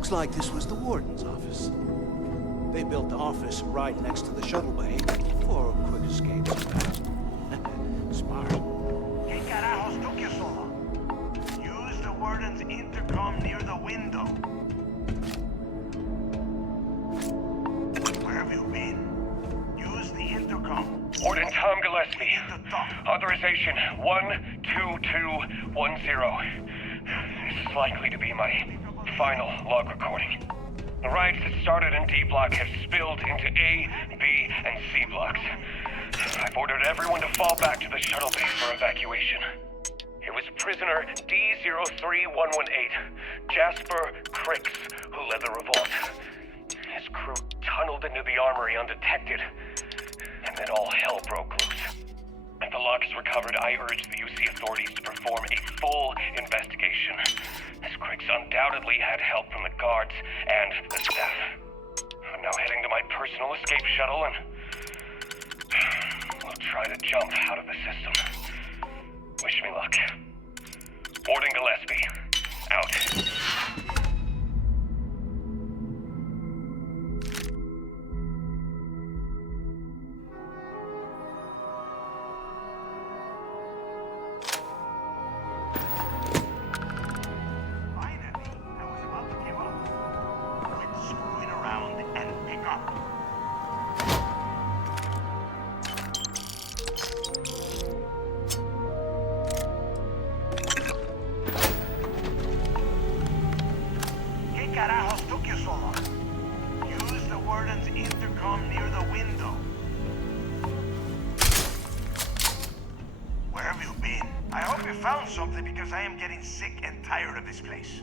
Looks like this was the warden's office. They built the office right next to the shuttle bay for quick escapes. Smart. ¿Qué carajos took you so long? Use the warden's intercom near the window. Where have you been? Use the intercom. Warden Tom Gillespie. Authorization 12210. This is likely to be my final log recording. The riots that started in D block have spilled into A, B, and C blocks. I've ordered everyone to fall back to the shuttle bay for evacuation. It was prisoner D03118, Jasper Cricks, who led the revolt. His crew tunneled into the armory undetected, and then all hell broke loose. If the log is recovered, I urge the UC authorities to perform a full investigation, as Cricks undoubtedly had help from the guards and the staff. I'm now heading to my personal escape shuttle and we'll try to jump out of the system. Wish me luck. Warden Gillespie, out. Carajos took you so long? Use the warden's intercom near the window. Where have you been? I hope you found something because I am getting sick and tired of this place.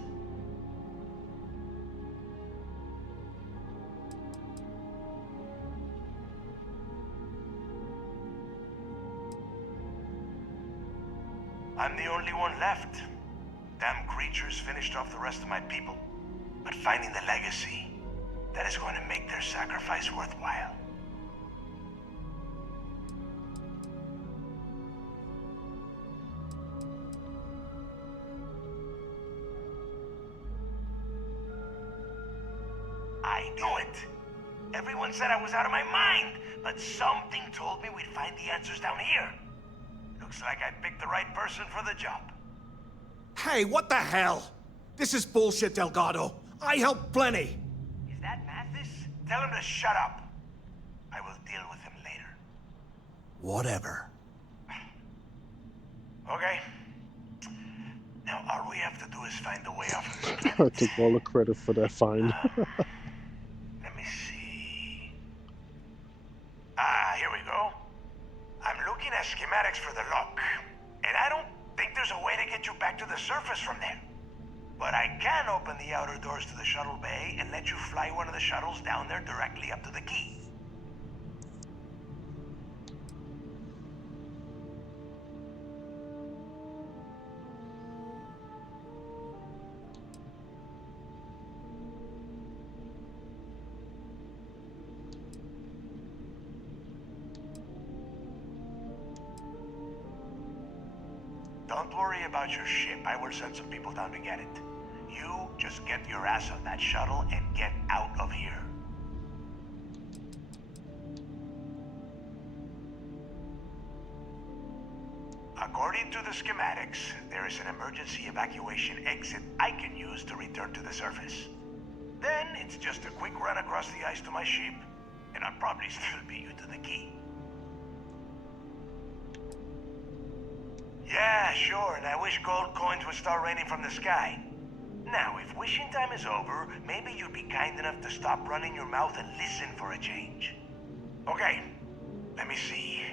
I'm the only one left. Damn creatures finished off the rest of my people. But finding the legacy, that is going to make their sacrifice worthwhile. I knew it. Everyone said I was out of my mind, but something told me we'd find the answers down here. Looks like I picked the right person for the job. Hey, what the hell? This is bullshit, Delgado. I helped plenty. Is that Mathis? Tell him to shut up. I will deal with him later. Whatever. Okay. Now all we have to do is find a way off of this planet. I took all the credit for that find. Let me see. Here we go. I'm looking at schematics for the lock. And I don't think there's a way to get you back to the surface from there. But I can open the outer doors to the shuttle bay and let you fly one of the shuttles down there directly up to the key. Don't worry about your ship. I will send some people down to get it. You just get your ass on that shuttle and get out of here. According to the schematics, there is an emergency evacuation exit I can use to return to the surface. Then it's just a quick run across the ice to my ship, and I'll probably still beat you to the key. Yeah, sure, and I wish gold coins would start raining from the sky. Now, if wishing time is over, maybe you'd be kind enough to stop running your mouth and listen for a change. Okay, let me see.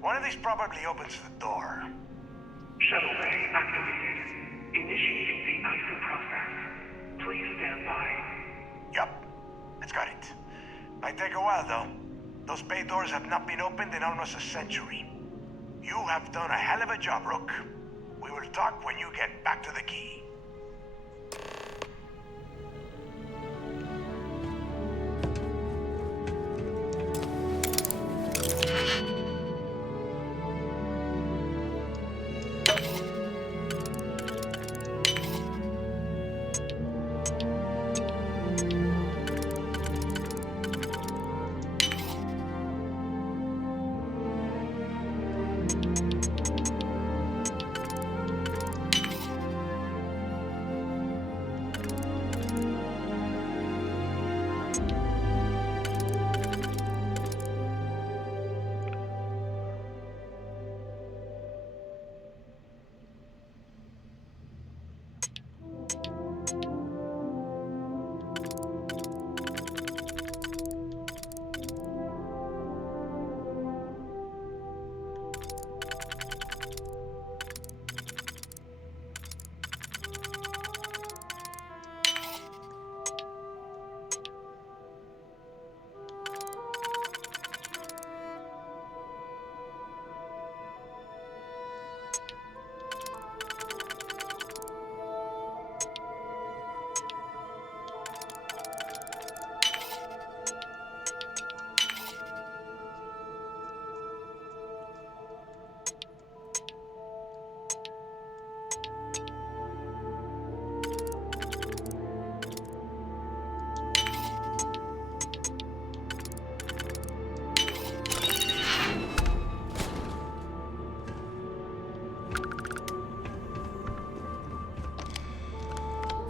One of these probably opens the door. Shuttle bay activated. Initiating the icing process. Please stand by. Yup, it's got it. Might take a while, though. Those bay doors have not been opened in almost a century. You have done a hell of a job, Rook. We will talk when you get back to the key.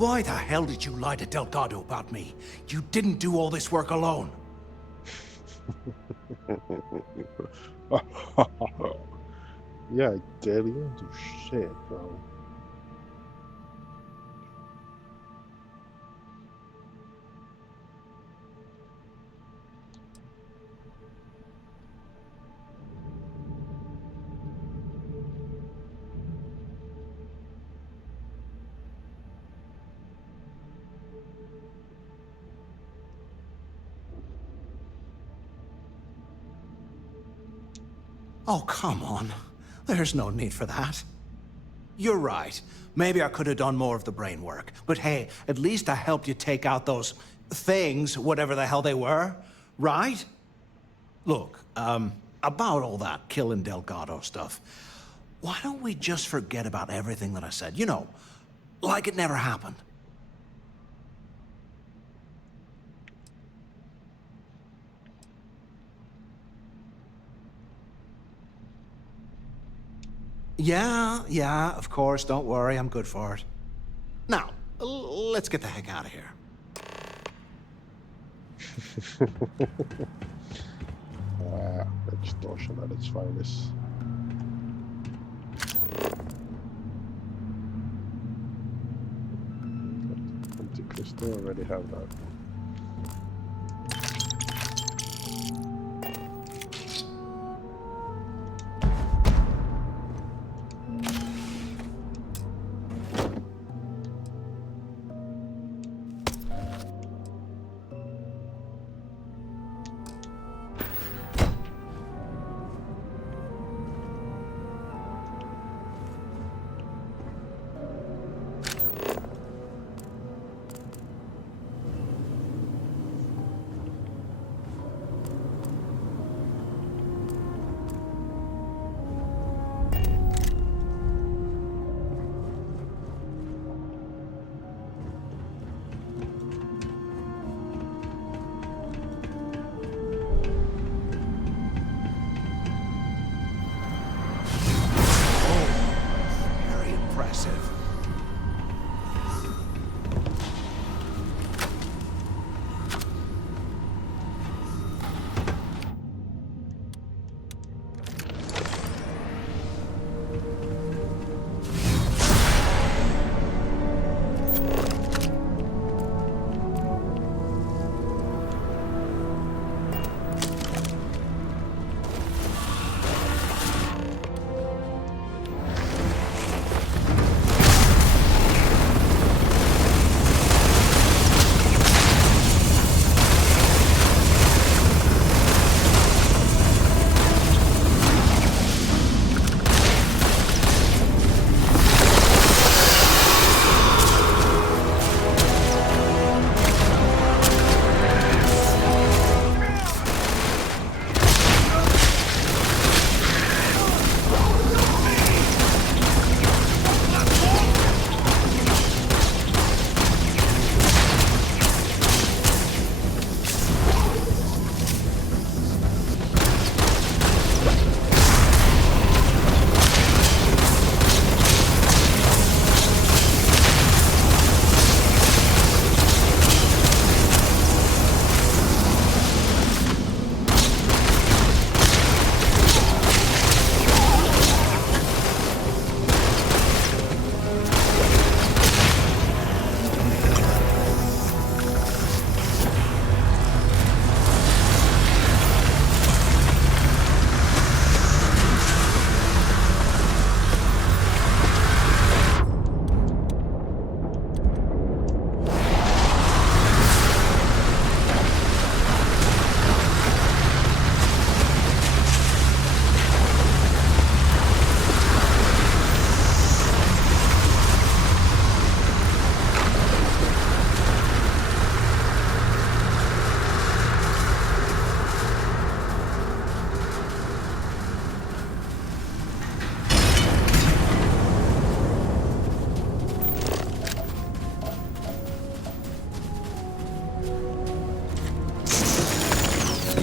Why the hell did you lie to Delgado about me? You didn't do all this work alone. Yeah, I did. You don't do shit, bro. Oh, come on. There's no need for that. You're right. Maybe I could have done more of the brain work. But hey, at least I helped you take out those things, whatever the hell they were, right? Look, about all that killing Delgado stuff, why don't we just forget about everything that I said? You know, like it never happened. Yeah, of course, don't worry, I'm good for it. Now, let's get the heck out of here. Extortion at its finest. Empty crystal, already have that. Very impressive.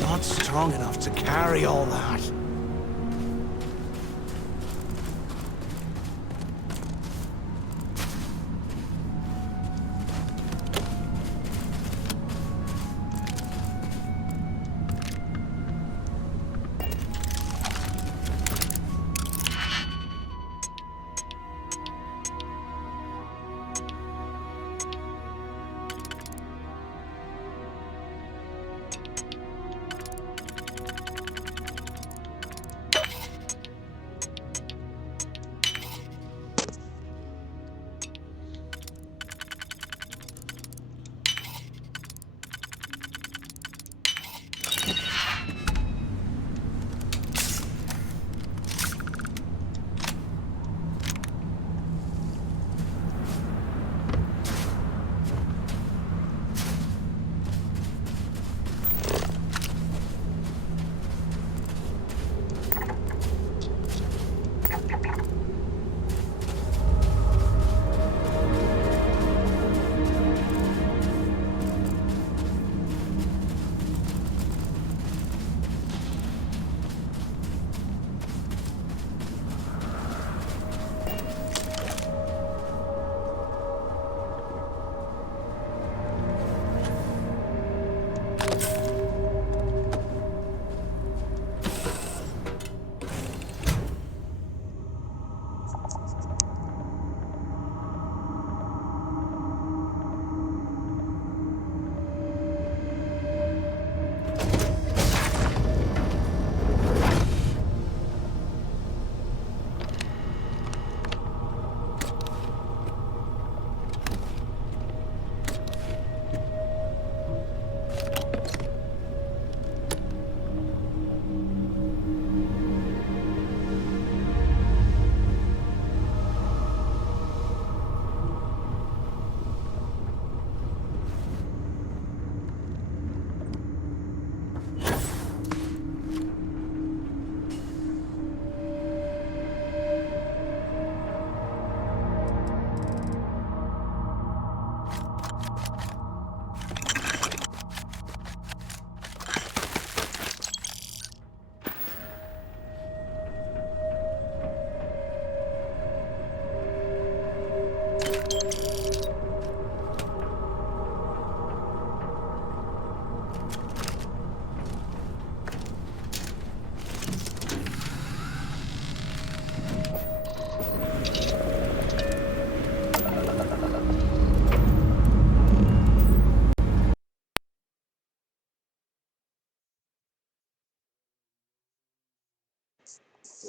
Not strong enough to carry all that.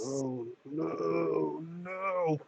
No, no, no.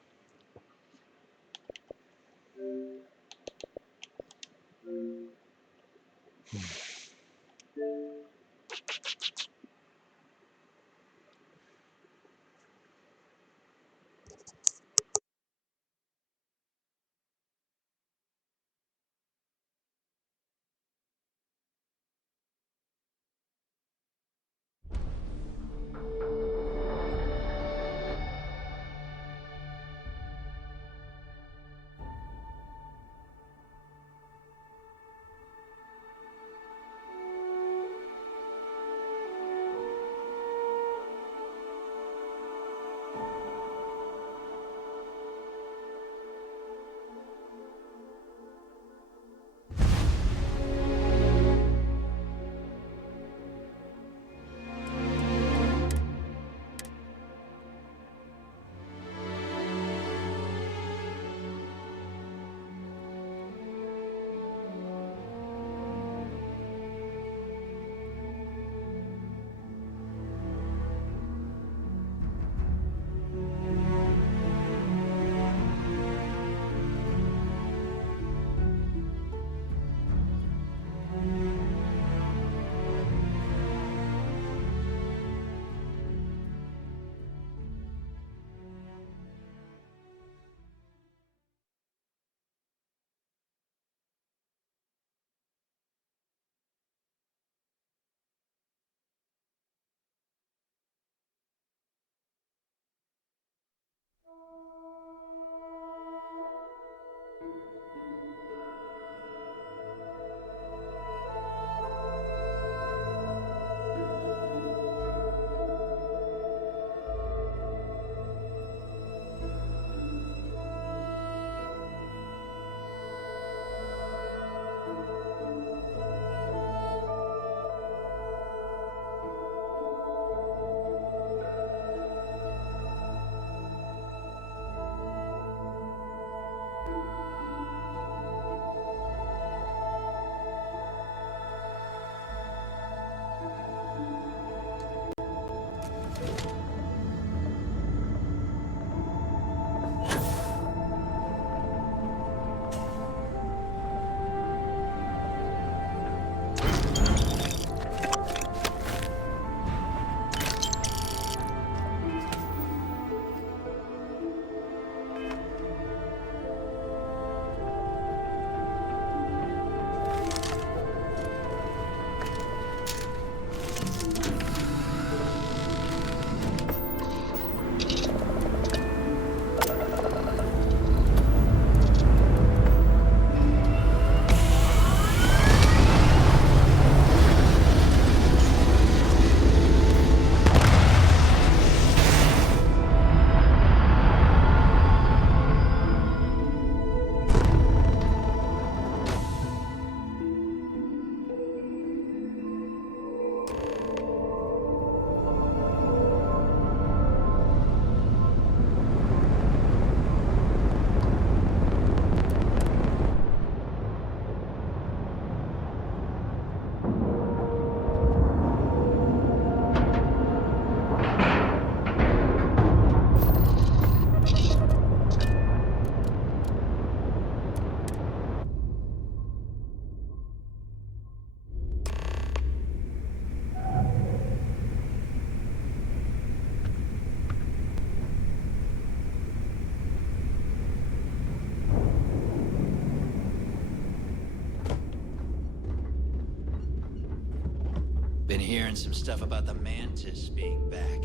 Been hearing some stuff about the Mantis being back.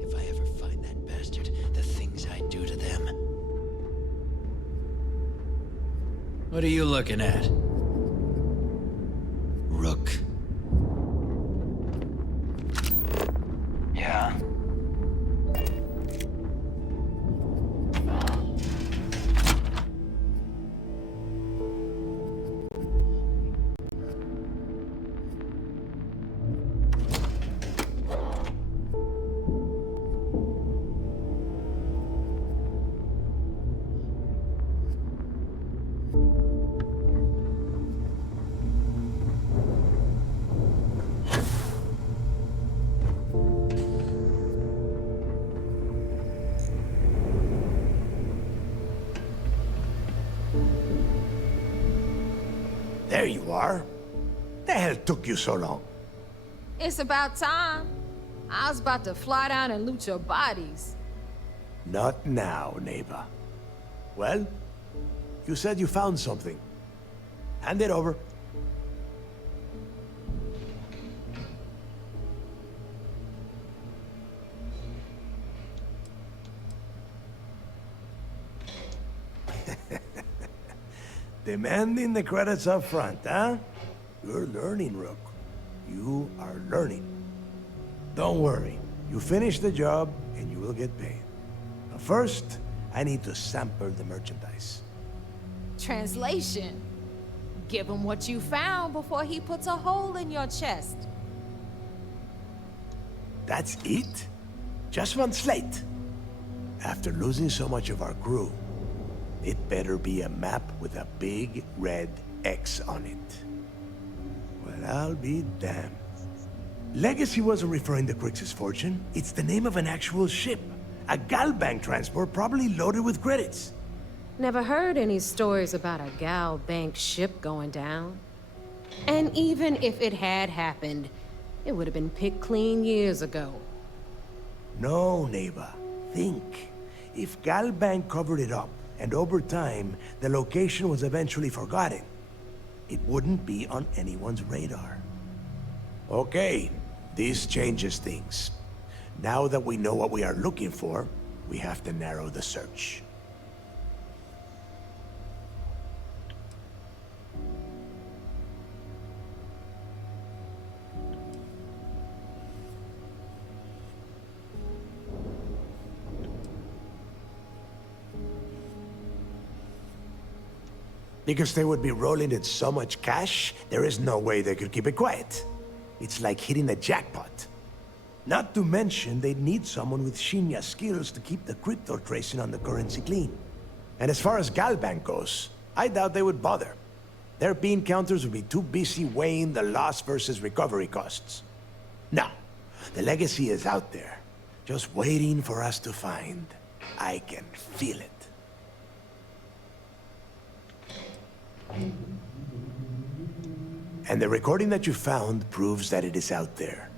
If I ever find that bastard, the things I do to them. What are you looking at? Rook. Yeah. There you are. The hell took you so long? It's about time. I was about to fly down and loot your bodies. Not now, neighbor. Well, you said you found something. Hand it over. Demanding the credits up front, huh? You're learning, Rook. You are learning. Don't worry. You finish the job, and you will get paid. But first, I need to sample the merchandise. Translation. Give him what you found before he puts a hole in your chest. That's it? Just one slate? After losing so much of our crew, it better be a map with a big red X on it. Well, I'll be damned. Legacy wasn't referring to Crix's fortune. It's the name of an actual ship. A Galbank transport probably loaded with credits. Never heard any stories about a Gal Bank ship going down. And even if it had happened, it would have been picked clean years ago. No, neighbor. Think. If Galbank covered it up, and over time, the location was eventually forgotten, it wouldn't be on anyone's radar. Okay, this changes things. Now that we know what we are looking for, we have to narrow the search. Because they would be rolling in so much cash, there is no way they could keep it quiet. It's like hitting a jackpot. Not to mention, they'd need someone with Shinya skills to keep the crypto tracing on the currency clean. And as far as Galbank goes, I doubt they would bother. Their bean counters would be too busy weighing the loss versus recovery costs. No, the legacy is out there, just waiting for us to find. I can feel it. And the recording that you found proves that it is out there.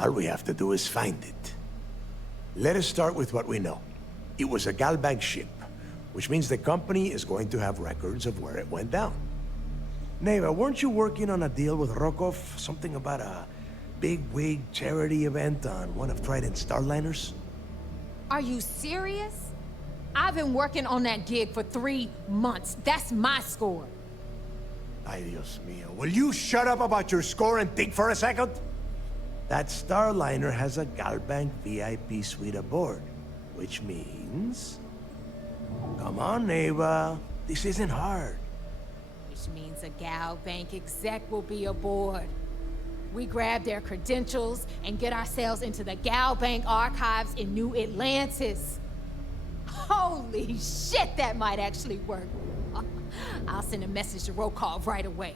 All we have to do is find it. Let us start with what we know. It was a Galbank ship, which means the company is going to have records of where it went down. Neva, weren't you working on a deal with Rokov? Something about a big-wig charity event on one of Trident's starliners? Are you serious? I've been working on that gig for 3 months. That's my score. Ay, Dios mío. Will you shut up about your score and think for a second? That starliner has a Galbank VIP suite aboard, which means... Come on, Neva. This isn't hard. Which means a Gal Bank exec will be aboard. We grab their credentials and get ourselves into the Gal Bank archives in New Atlantis. Holy shit, that might actually work. I'll send a message to Rokov right away.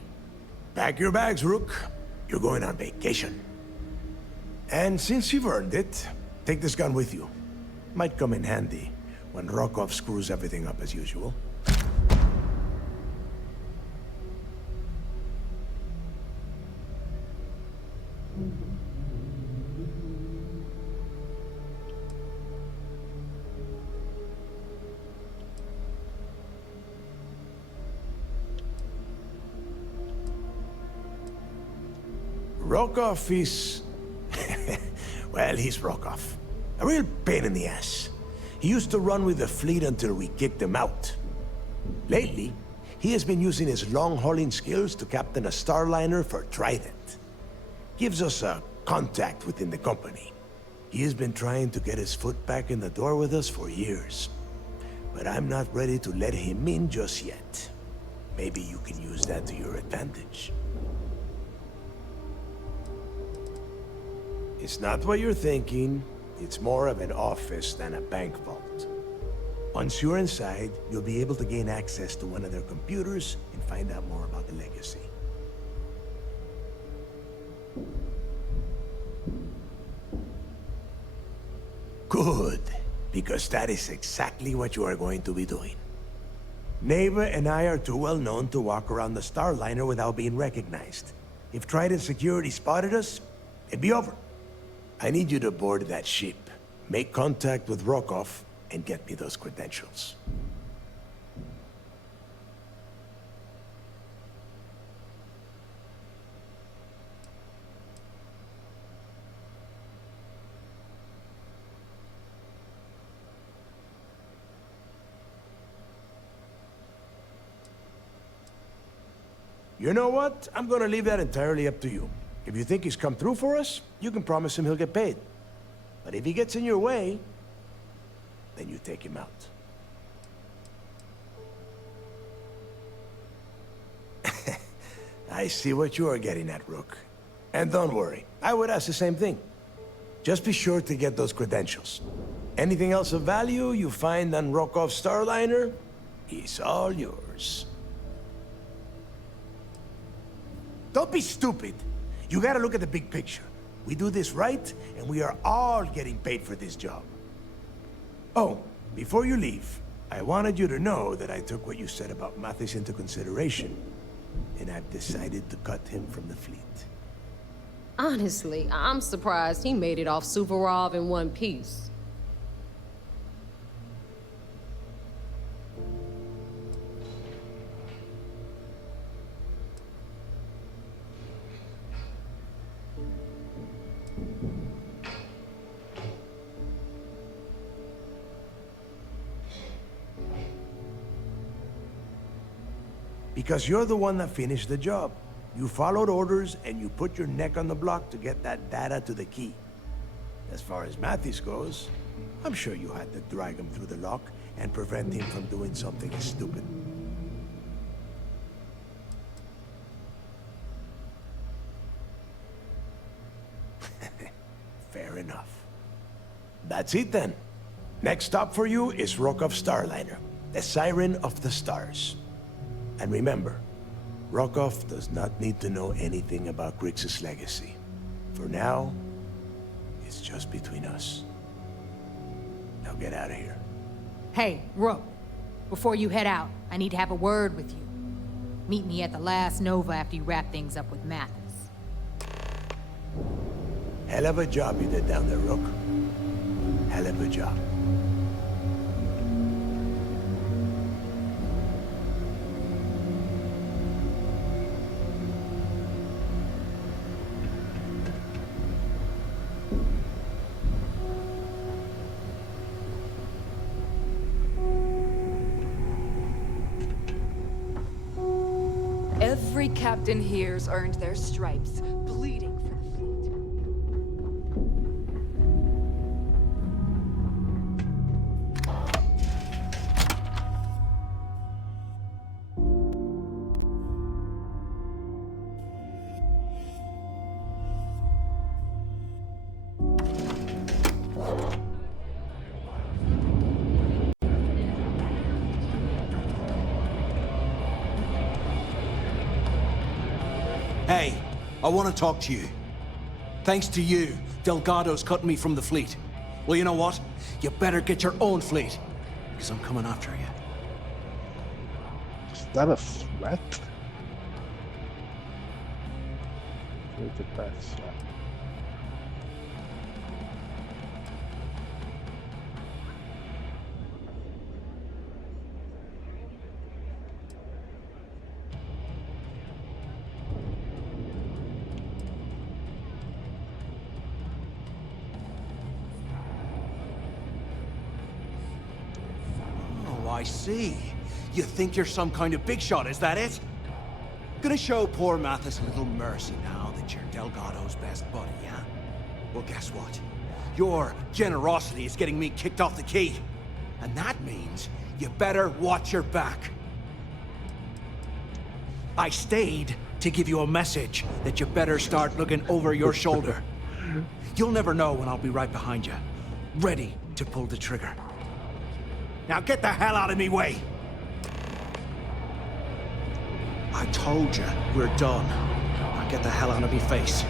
Pack your bags, Rook. You're going on vacation. And since you've earned it, take this gun with you. Might come in handy when Rokov screws everything up as usual. Rokov is... well, he's Rokov. A real pain in the ass. He used to run with the fleet until we kicked him out. Lately, he has been using his long-hauling skills to captain a starliner for Trident. Gives us a contact within the company. He has been trying to get his foot back in the door with us for years. But I'm not ready to let him in just yet. Maybe you can use that to your advantage. It's not what you're thinking. It's more of an office than a bank vault. Once you're inside, you'll be able to gain access to one of their computers and find out more about the legacy. Good, because that is exactly what you are going to be doing. Neighbor and I are too well known to walk around the Starliner without being recognized. If Trident Security spotted us, it'd be over. I need you to board that ship, make contact with Rokov, and get me those credentials. You know what? I'm gonna leave that entirely up to you. If you think he's come through for us, you can promise him he'll get paid. But if he gets in your way, then you take him out. I see what you are getting at, Rook. And don't worry, I would ask the same thing. Just be sure to get those credentials. Anything else of value you find on Rokov's Starliner is all yours. Don't be stupid. You gotta look at the big picture. We do this right, and we are all getting paid for this job. Oh, before you leave, I wanted you to know that I took what you said about Mathis into consideration, and I've decided to cut him from the fleet. Honestly, I'm surprised he made it off Suvorov in one piece. Because you're the one that finished the job. You followed orders and you put your neck on the block to get that data to the key. As far as Mathis goes, I'm sure you had to drag him through the lock and prevent him from doing something stupid. Fair enough. That's it then. Next stop for you is Rokov's Starliner, the Siren of the Stars. And remember, Rokov does not need to know anything about Grixis' legacy. For now, it's just between us. Now get out of here. Hey, Rook, before you head out, I need to have a word with you. Meet me at the last Nova after you wrap things up with Mathis. Hell of a job you did down there, Rook. Hell of a job. Every captain here's earned their stripes, bleeding for the fleet. Hey, I want to talk to you. Thanks to you, Delgado's cutting me from the fleet. Well, you know what? You better get your own fleet, because I'm coming after you. Is that a threat? Look at that threat. Oh, I see. You think you're some kind of big shot, is that it? Gonna show poor Mathis a little mercy now that you're Delgado's best buddy, yeah? Well, guess what? Your generosity is getting me kicked off the key. And that means you better watch your back. I stayed to give you a message that you better start looking over your shoulder. You'll never know when I'll be right behind you, ready to pull the trigger. Now get the hell out of me way! I told you, we're done. Now get the hell out of me face.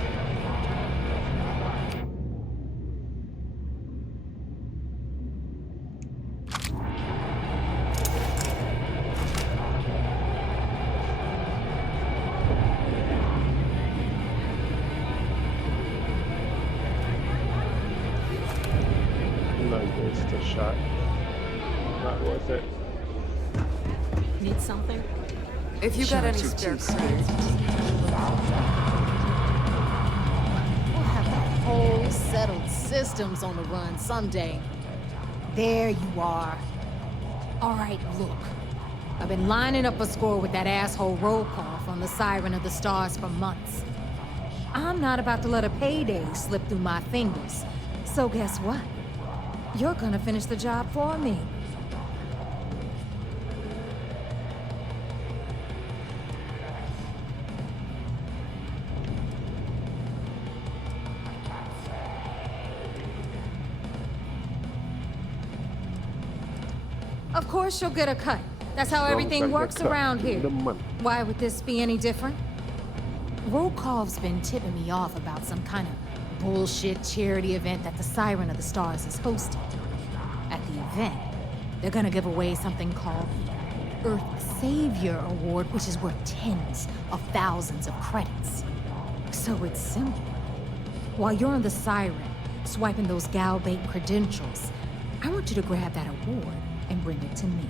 What's that? Need something? If you got any spare credits. We'll have the whole settled systems on the run someday. There you are. All right, look. I've been lining up a score with that asshole roll call from the Siren of the Stars for months. I'm not about to let a payday slip through my fingers. So guess what? You're gonna finish the job for me. Of course you'll get a cut. That's how everything works around here. Why would this be any different? Rokov's been tipping me off about some kind of bullshit charity event that the Siren of the Stars is hosting. At the event, they're gonna give away something called the Earth Savior Award, which is worth tens of thousands of credits. So it's simple. While you're on the Siren, swiping those gal bait credentials, I want you to grab that award and bring it to me.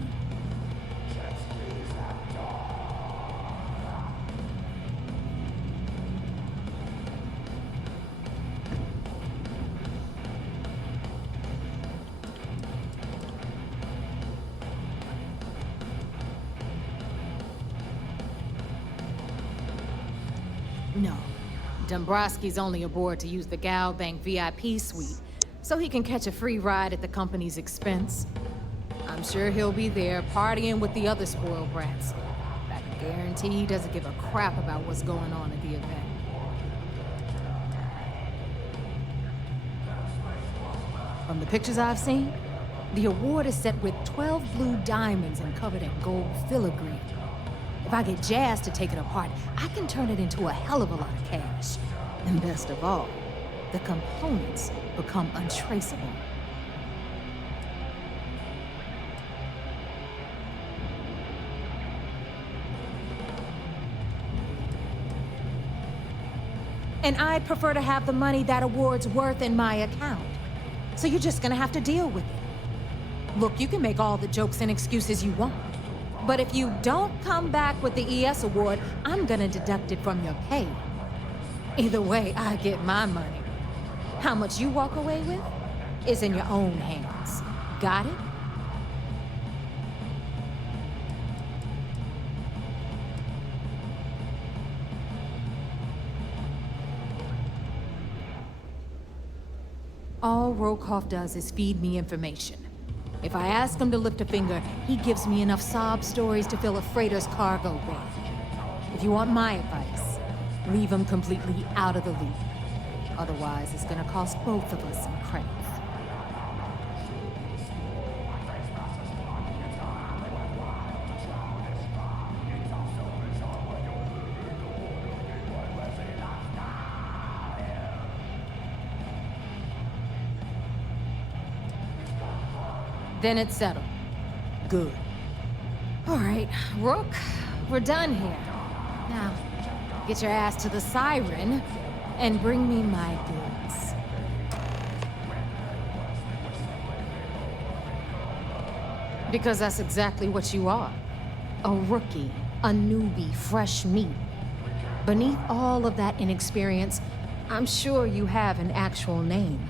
No. Dombrowski's only aboard to use the Gal Bank VIP suite, so he can catch a free ride at the company's expense. I'm sure he'll be there partying with the other spoiled brats. I can guarantee he doesn't give a crap about what's going on at the event. From the pictures I've seen, the award is set with 12 blue diamonds and covered in gold filigree. If I get Jazz to take it apart, I can turn it into a hell of a lot of cash. And best of all, the components become untraceable. And I'd prefer to have the money that award's worth in my account. So you're just gonna have to deal with it. Look, you can make all the jokes and excuses you want. But if you don't come back with the ES award, I'm gonna deduct it from your pay. Either way, I get my money. How much you walk away with is in your own hands. Got it? All Rokov does is feed me information. If I ask him to lift a finger, he gives me enough sob stories to fill a freighter's cargo bay. If you want my advice, leave him completely out of the loop. Otherwise, it's gonna cost both of us some credits. Then it's settled. Good. All right, Rook, we're done here. Now, get your ass to the Siren and bring me my goods. Because that's exactly what you are. A rookie, a newbie, fresh meat. Beneath all of that inexperience, I'm sure you have an actual name.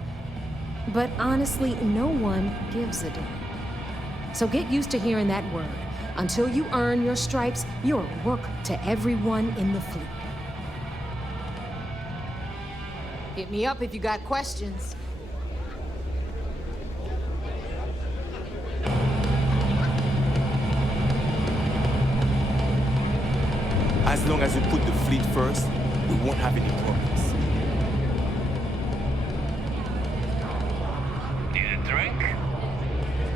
But honestly, no one gives a damn. So get used to hearing that word. Until you earn your stripes, you're a rook to everyone in the fleet. Hit me up if you got questions. As long as we put the fleet first, we won't have any problems. Need a drink?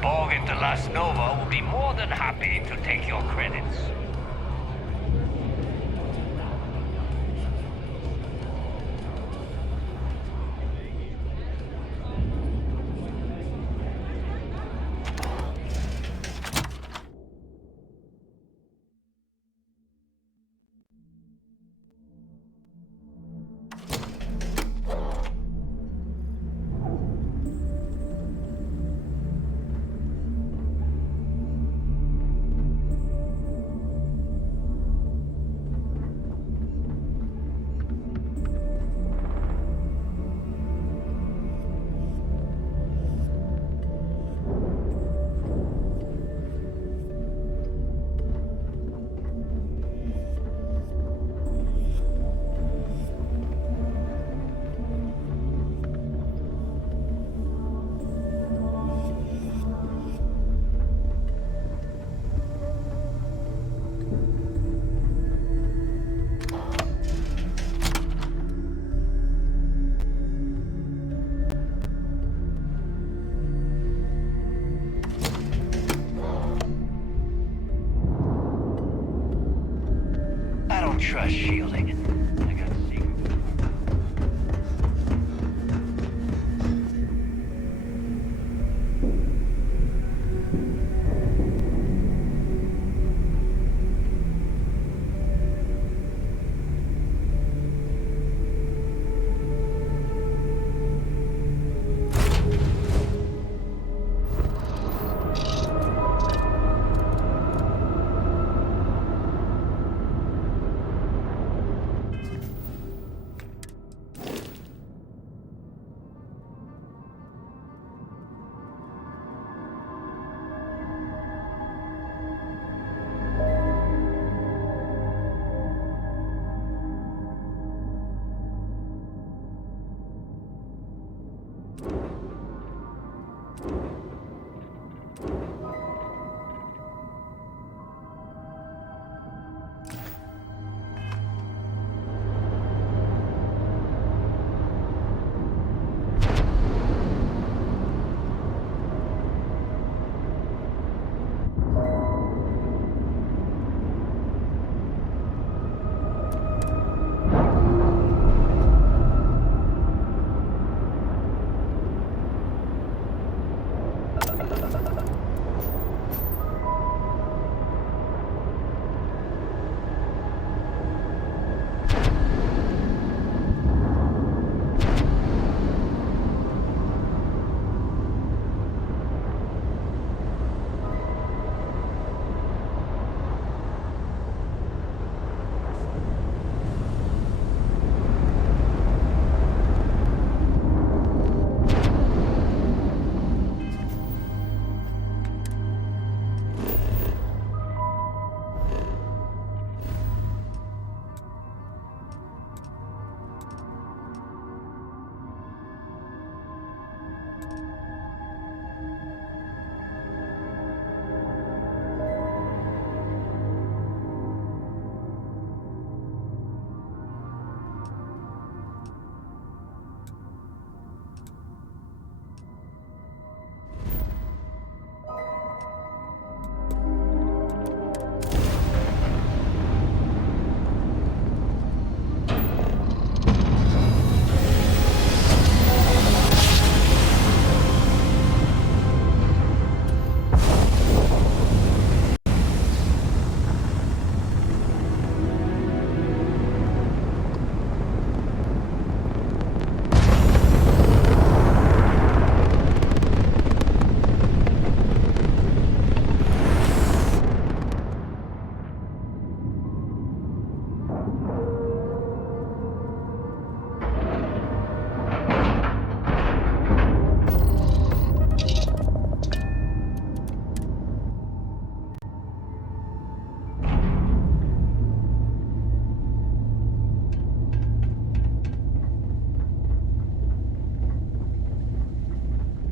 Borg into Las Nova will be more than happy to take your credits. don't trust shielding. I got secret.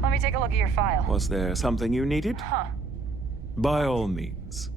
Let me take a look at your file. Was there something you needed? Huh. By all means.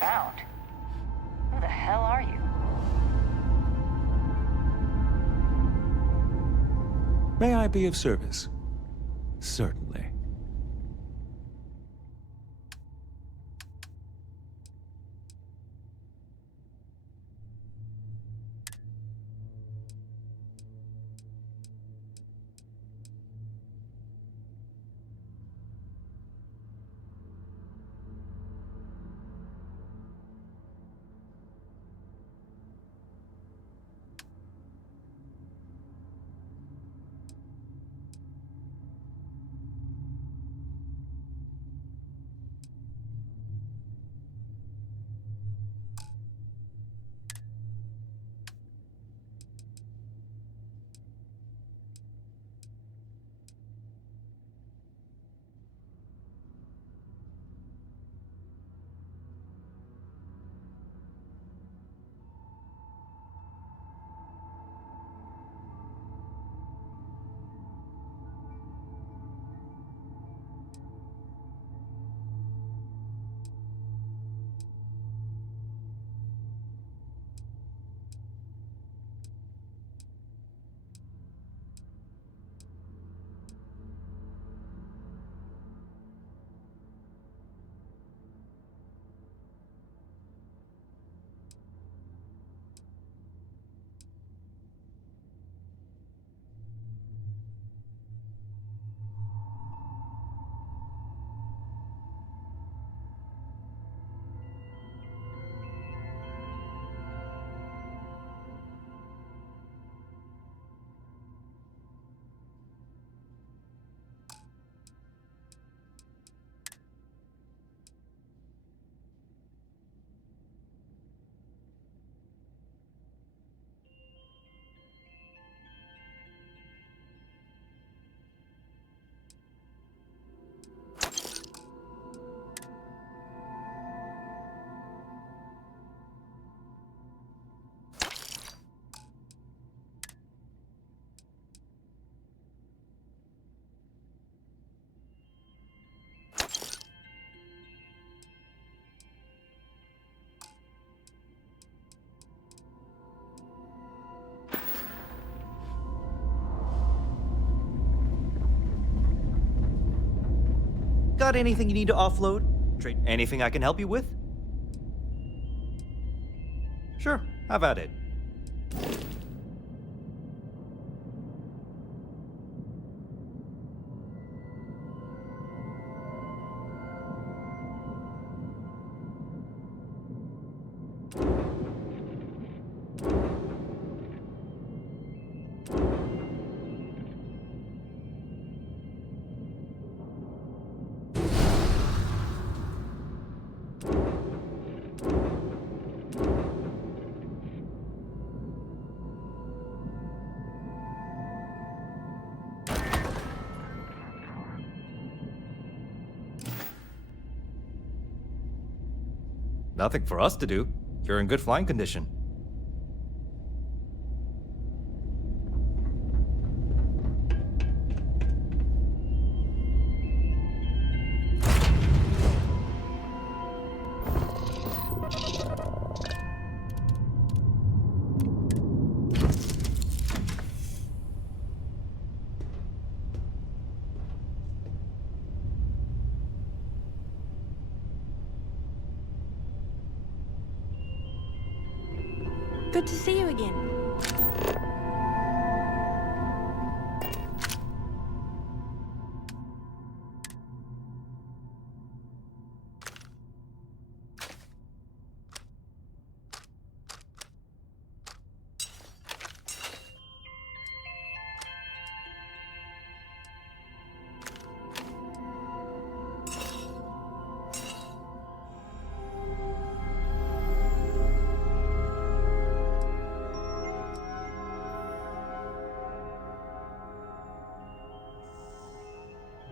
Found? Who the hell are you? May I be of service? Certainly. got anything you need to offload? Anything I can help you with? Sure, have at it. Nothing for us to do. You're in good flying condition. Good to see you again.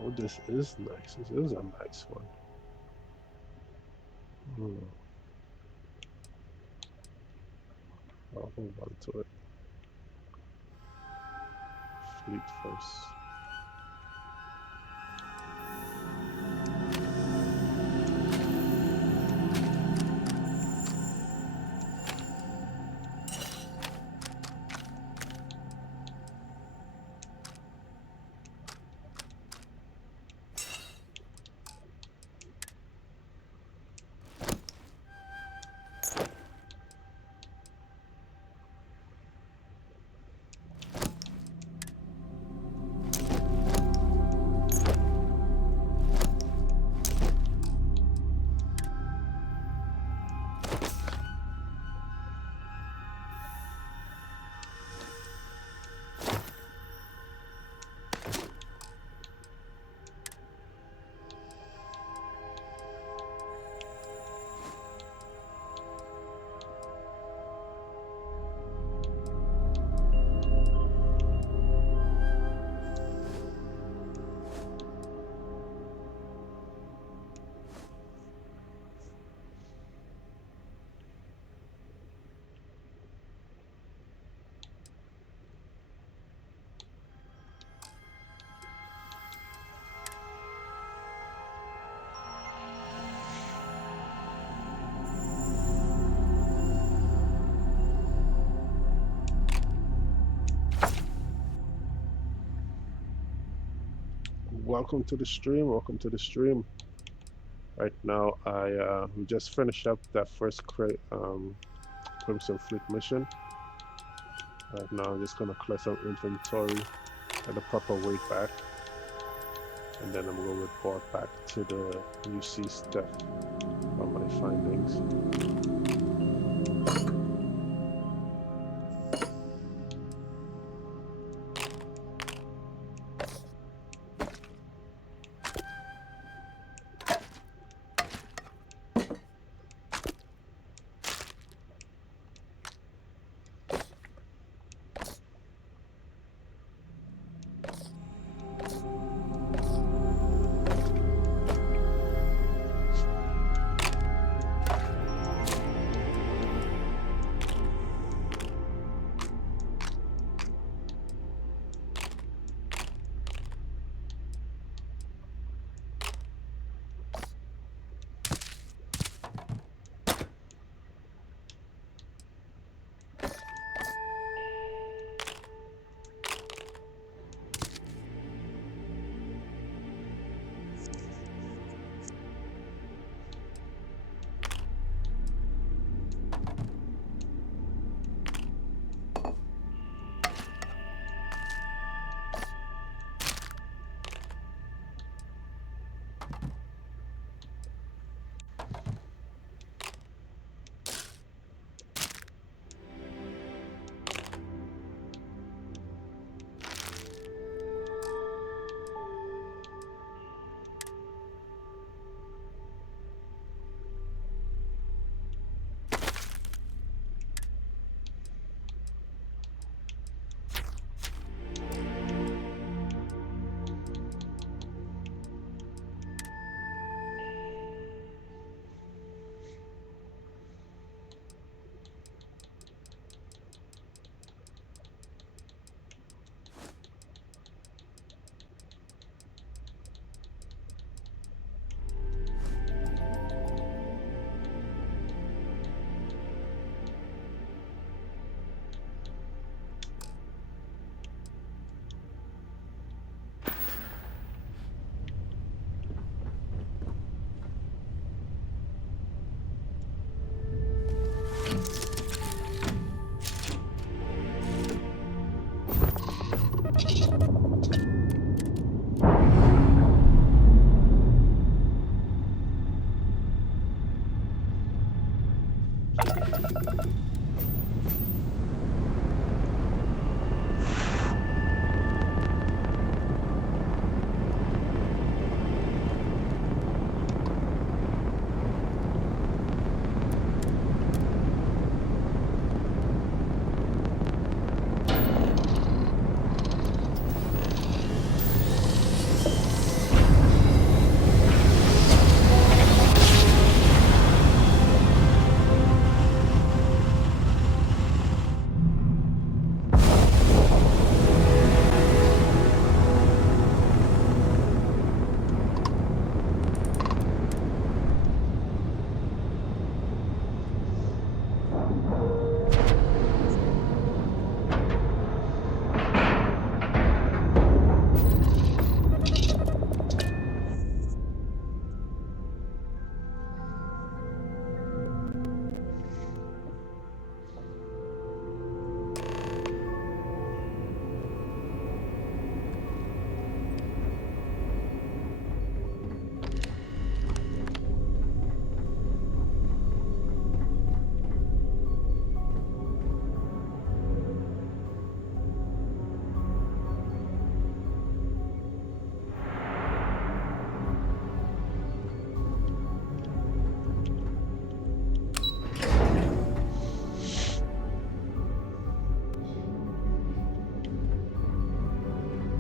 Oh, this is nice. This is a nice one. I'll hold on to it. Fleet first. Welcome to the stream. Welcome to the stream. Right now, we just finished up that first Crimson Fleet mission. Right now, I'm just gonna collect some inventory and the proper way back, and then I'm gonna report back to the UC staff on my findings.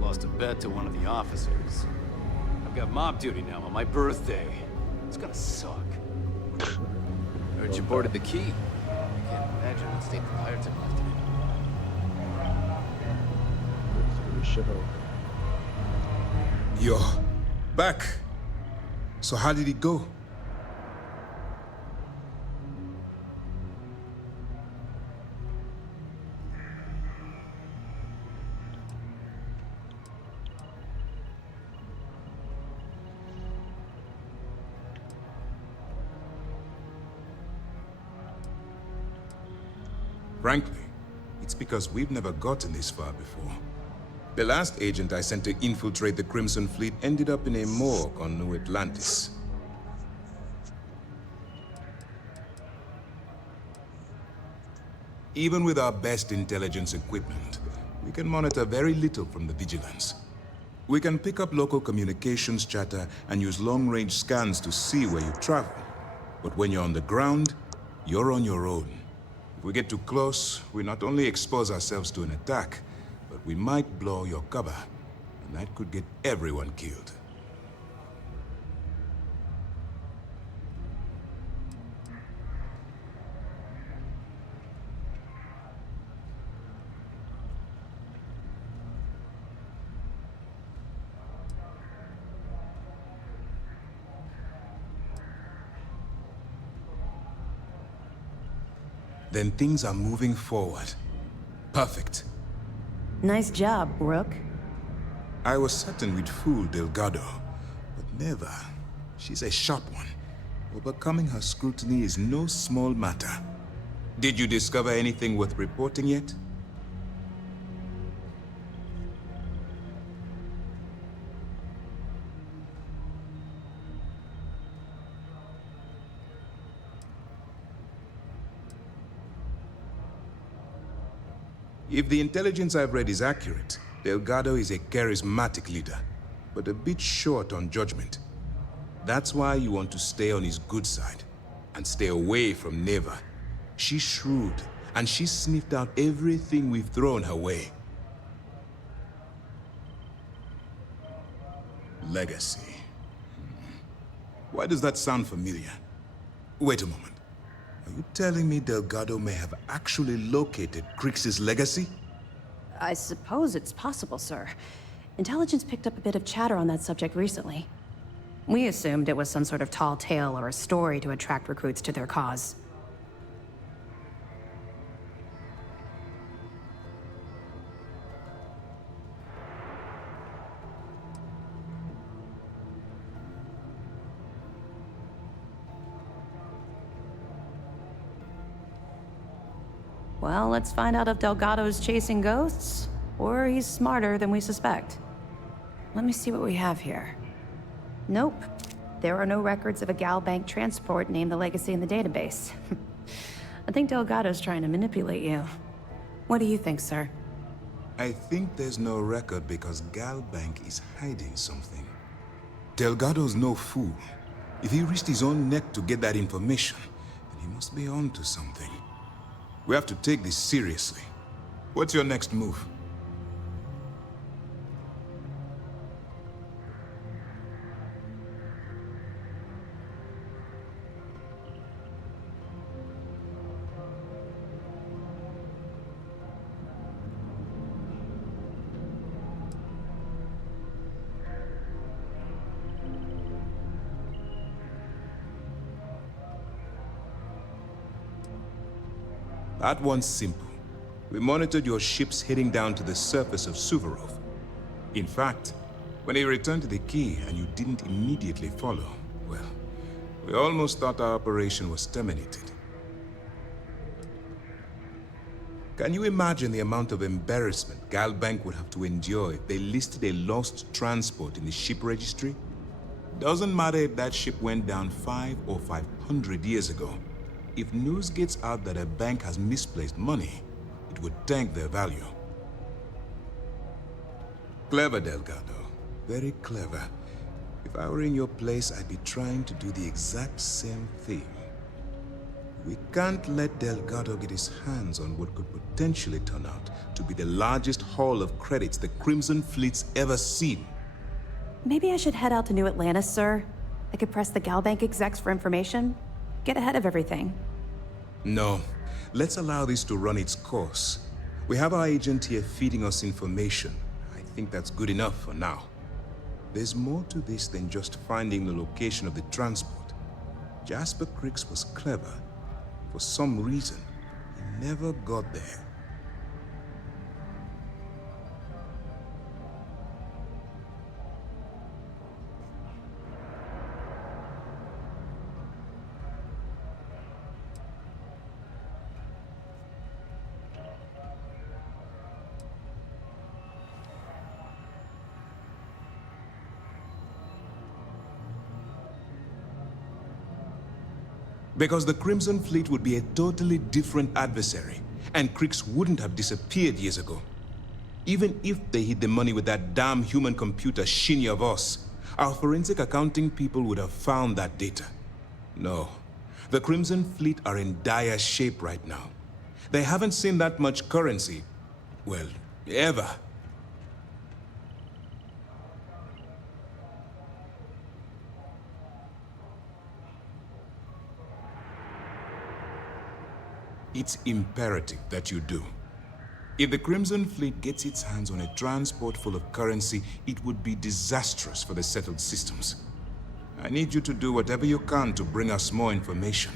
Lost a bet to one of the officers. I've got mob duty now on my birthday. It's gonna suck. Heard you boarded the key. I can't imagine what state the pirates have left it in. You're back. So how did it go? Frankly, it's because we've never gotten this far before. The last agent I sent to infiltrate the Crimson Fleet ended up in a morgue on New Atlantis. Even with our best intelligence equipment, we can monitor very little from the vigilance. We can pick up local communications chatter and use long-range scans to see where you travel. But when you're on the ground, you're on your own. If we get too close, we not only expose ourselves to an attack, but we might blow your cover, and that could get everyone killed. Then things are moving forward. Perfect. Nice job, Rook. I was certain we'd fool Delgado, but never. She's a sharp one. Overcoming her scrutiny is no small matter. Did you discover anything worth reporting yet? If the intelligence I've read is accurate, Delgado is a charismatic leader, but a bit short on judgment. That's why you want to stay on his good side, and stay away from Neva. She's shrewd, and she sniffed out everything we've thrown her way. Legacy. Why does that sound familiar? Wait a moment. Are you telling me Delgado may have actually located Crix's legacy? I suppose it's possible, sir. Intelligence picked up a bit of chatter on that subject recently. We assumed it was some sort of tall tale or a story to attract recruits to their cause. Well, let's find out if Delgado's chasing ghosts, or he's smarter than we suspect. Let me see what we have here. Nope. There are no records of a Gal Bank transport named the Legacy in the database. I think Delgado's trying to manipulate you. What do you think, sir? I think there's no record because Gal Bank is hiding something. Delgado's no fool. If he risked his own neck to get that information, then he must be on to something. We have to take this seriously. What's your next move? That one's simple. We monitored your ships heading down to the surface of Suvorov. In fact, when he returned to the key and you didn't immediately follow, well, we almost thought our operation was terminated. Can you imagine the amount of embarrassment Gal Bank would have to endure if they listed a lost transport in the ship registry? Doesn't matter if that ship went down 5 or 500 years ago. If news gets out that a bank has misplaced money, it would tank their value. Clever, Delgado. Very clever. If I were in your place, I'd be trying to do the exact same thing. We can't let Delgado get his hands on what could potentially turn out to be the largest haul of credits the Crimson Fleet's ever seen. Maybe I should head out to New Atlantis, sir. I could press the Gal Bank execs for information. Get ahead of everything. No. Let's allow this to run its course. We have our agent here feeding us information. I think that's good enough for now. There's more to this than just finding the location of the transport. Jasper Cricks was clever. For some reason, he never got there. Because the Crimson Fleet would be a totally different adversary, and Cricks wouldn't have disappeared years ago. Even if they hid the money with that damn human computer Shinya Voss, our forensic accounting people would have found that data. No, the Crimson Fleet are in dire shape right now. They haven't seen that much currency, well, ever. It's imperative that you do. If the Crimson Fleet gets its hands on a transport full of currency, it would be disastrous for the settled systems. I need you to do whatever you can to bring us more information.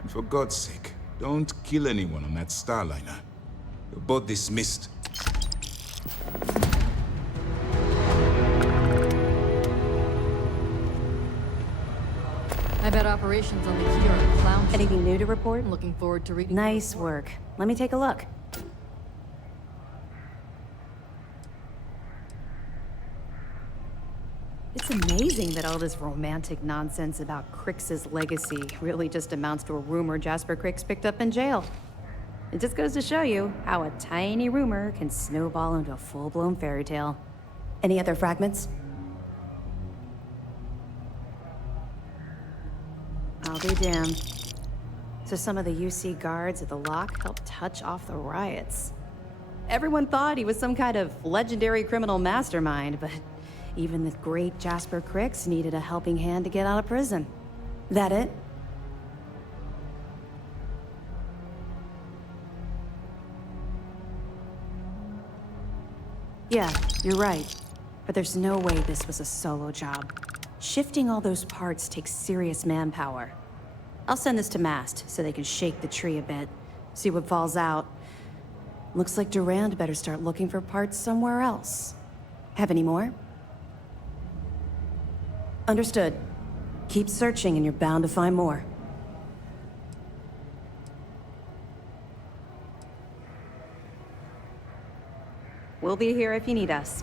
And for God's sake, don't kill anyone on that Starliner. You're both dismissed. I bet operations on the key are a clown show. Anything new to report? I'm looking forward to reading. Nice work. Let me take a look. It's amazing that all this romantic nonsense about Cricks's legacy really just amounts to a rumor Jasper Cricks picked up in jail. It just goes to show you how a tiny rumor can snowball into a full-blown fairy tale. Any other fragments? I'll be damned. So some of the UC guards at the lock helped touch off the riots. Everyone thought he was some kind of legendary criminal mastermind, but even the great Jasper Cricks needed a helping hand to get out of prison. That it? Yeah, you're right. But there's no way this was a solo job. Shifting all those parts takes serious manpower. I'll send this to Mast so they can shake the tree a bit, see what falls out. Looks like Durand better start looking for parts somewhere else. Have any more? Understood. Keep searching and you're bound to find more. We'll be here if you need us.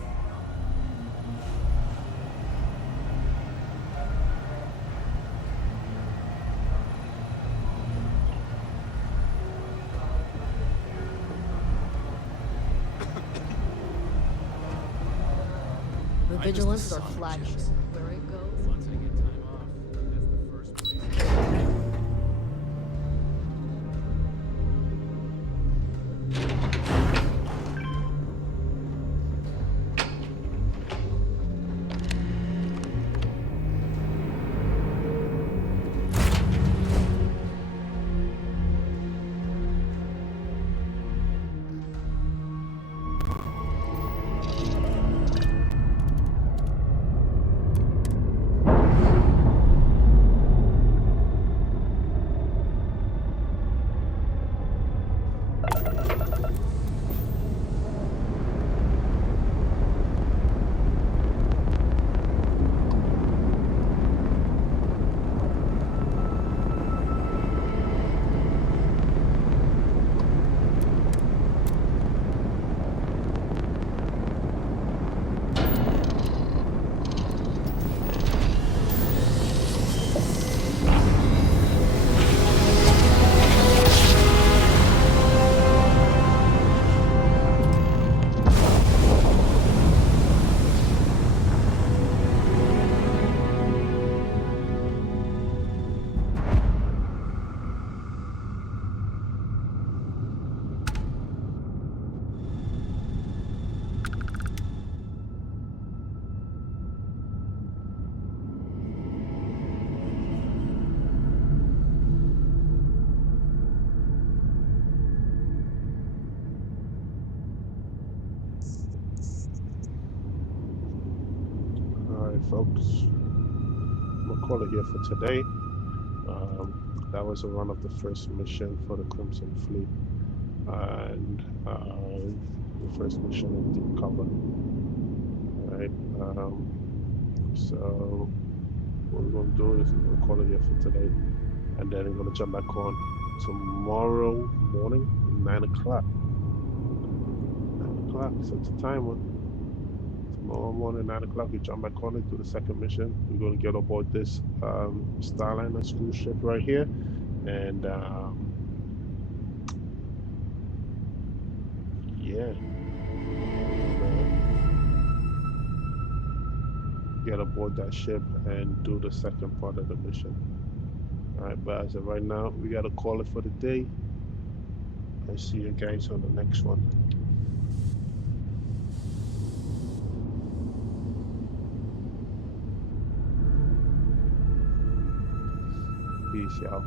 The Vigilance is our flagship. Where it goes. Once I get time off, that's the first place. Alright, folks. I'm gonna call it here for today. That was a run of the first mission for the Crimson Fleet, and the first mission in deep cover. Alright, so what we're gonna do is we're gonna call it here for today, and then I'm gonna jump back on tomorrow morning, 9 o'clock. 9 o'clock, set the timer. Tomorrow morning, 9 o'clock, we jump back on it, do the second mission. We're going to get aboard this Starliner school ship right here. And yeah, get aboard that ship and do the second part of the mission. Alright, but as of right now, we got to call it for the day. I'll see you guys on the next one. Peace, y'all.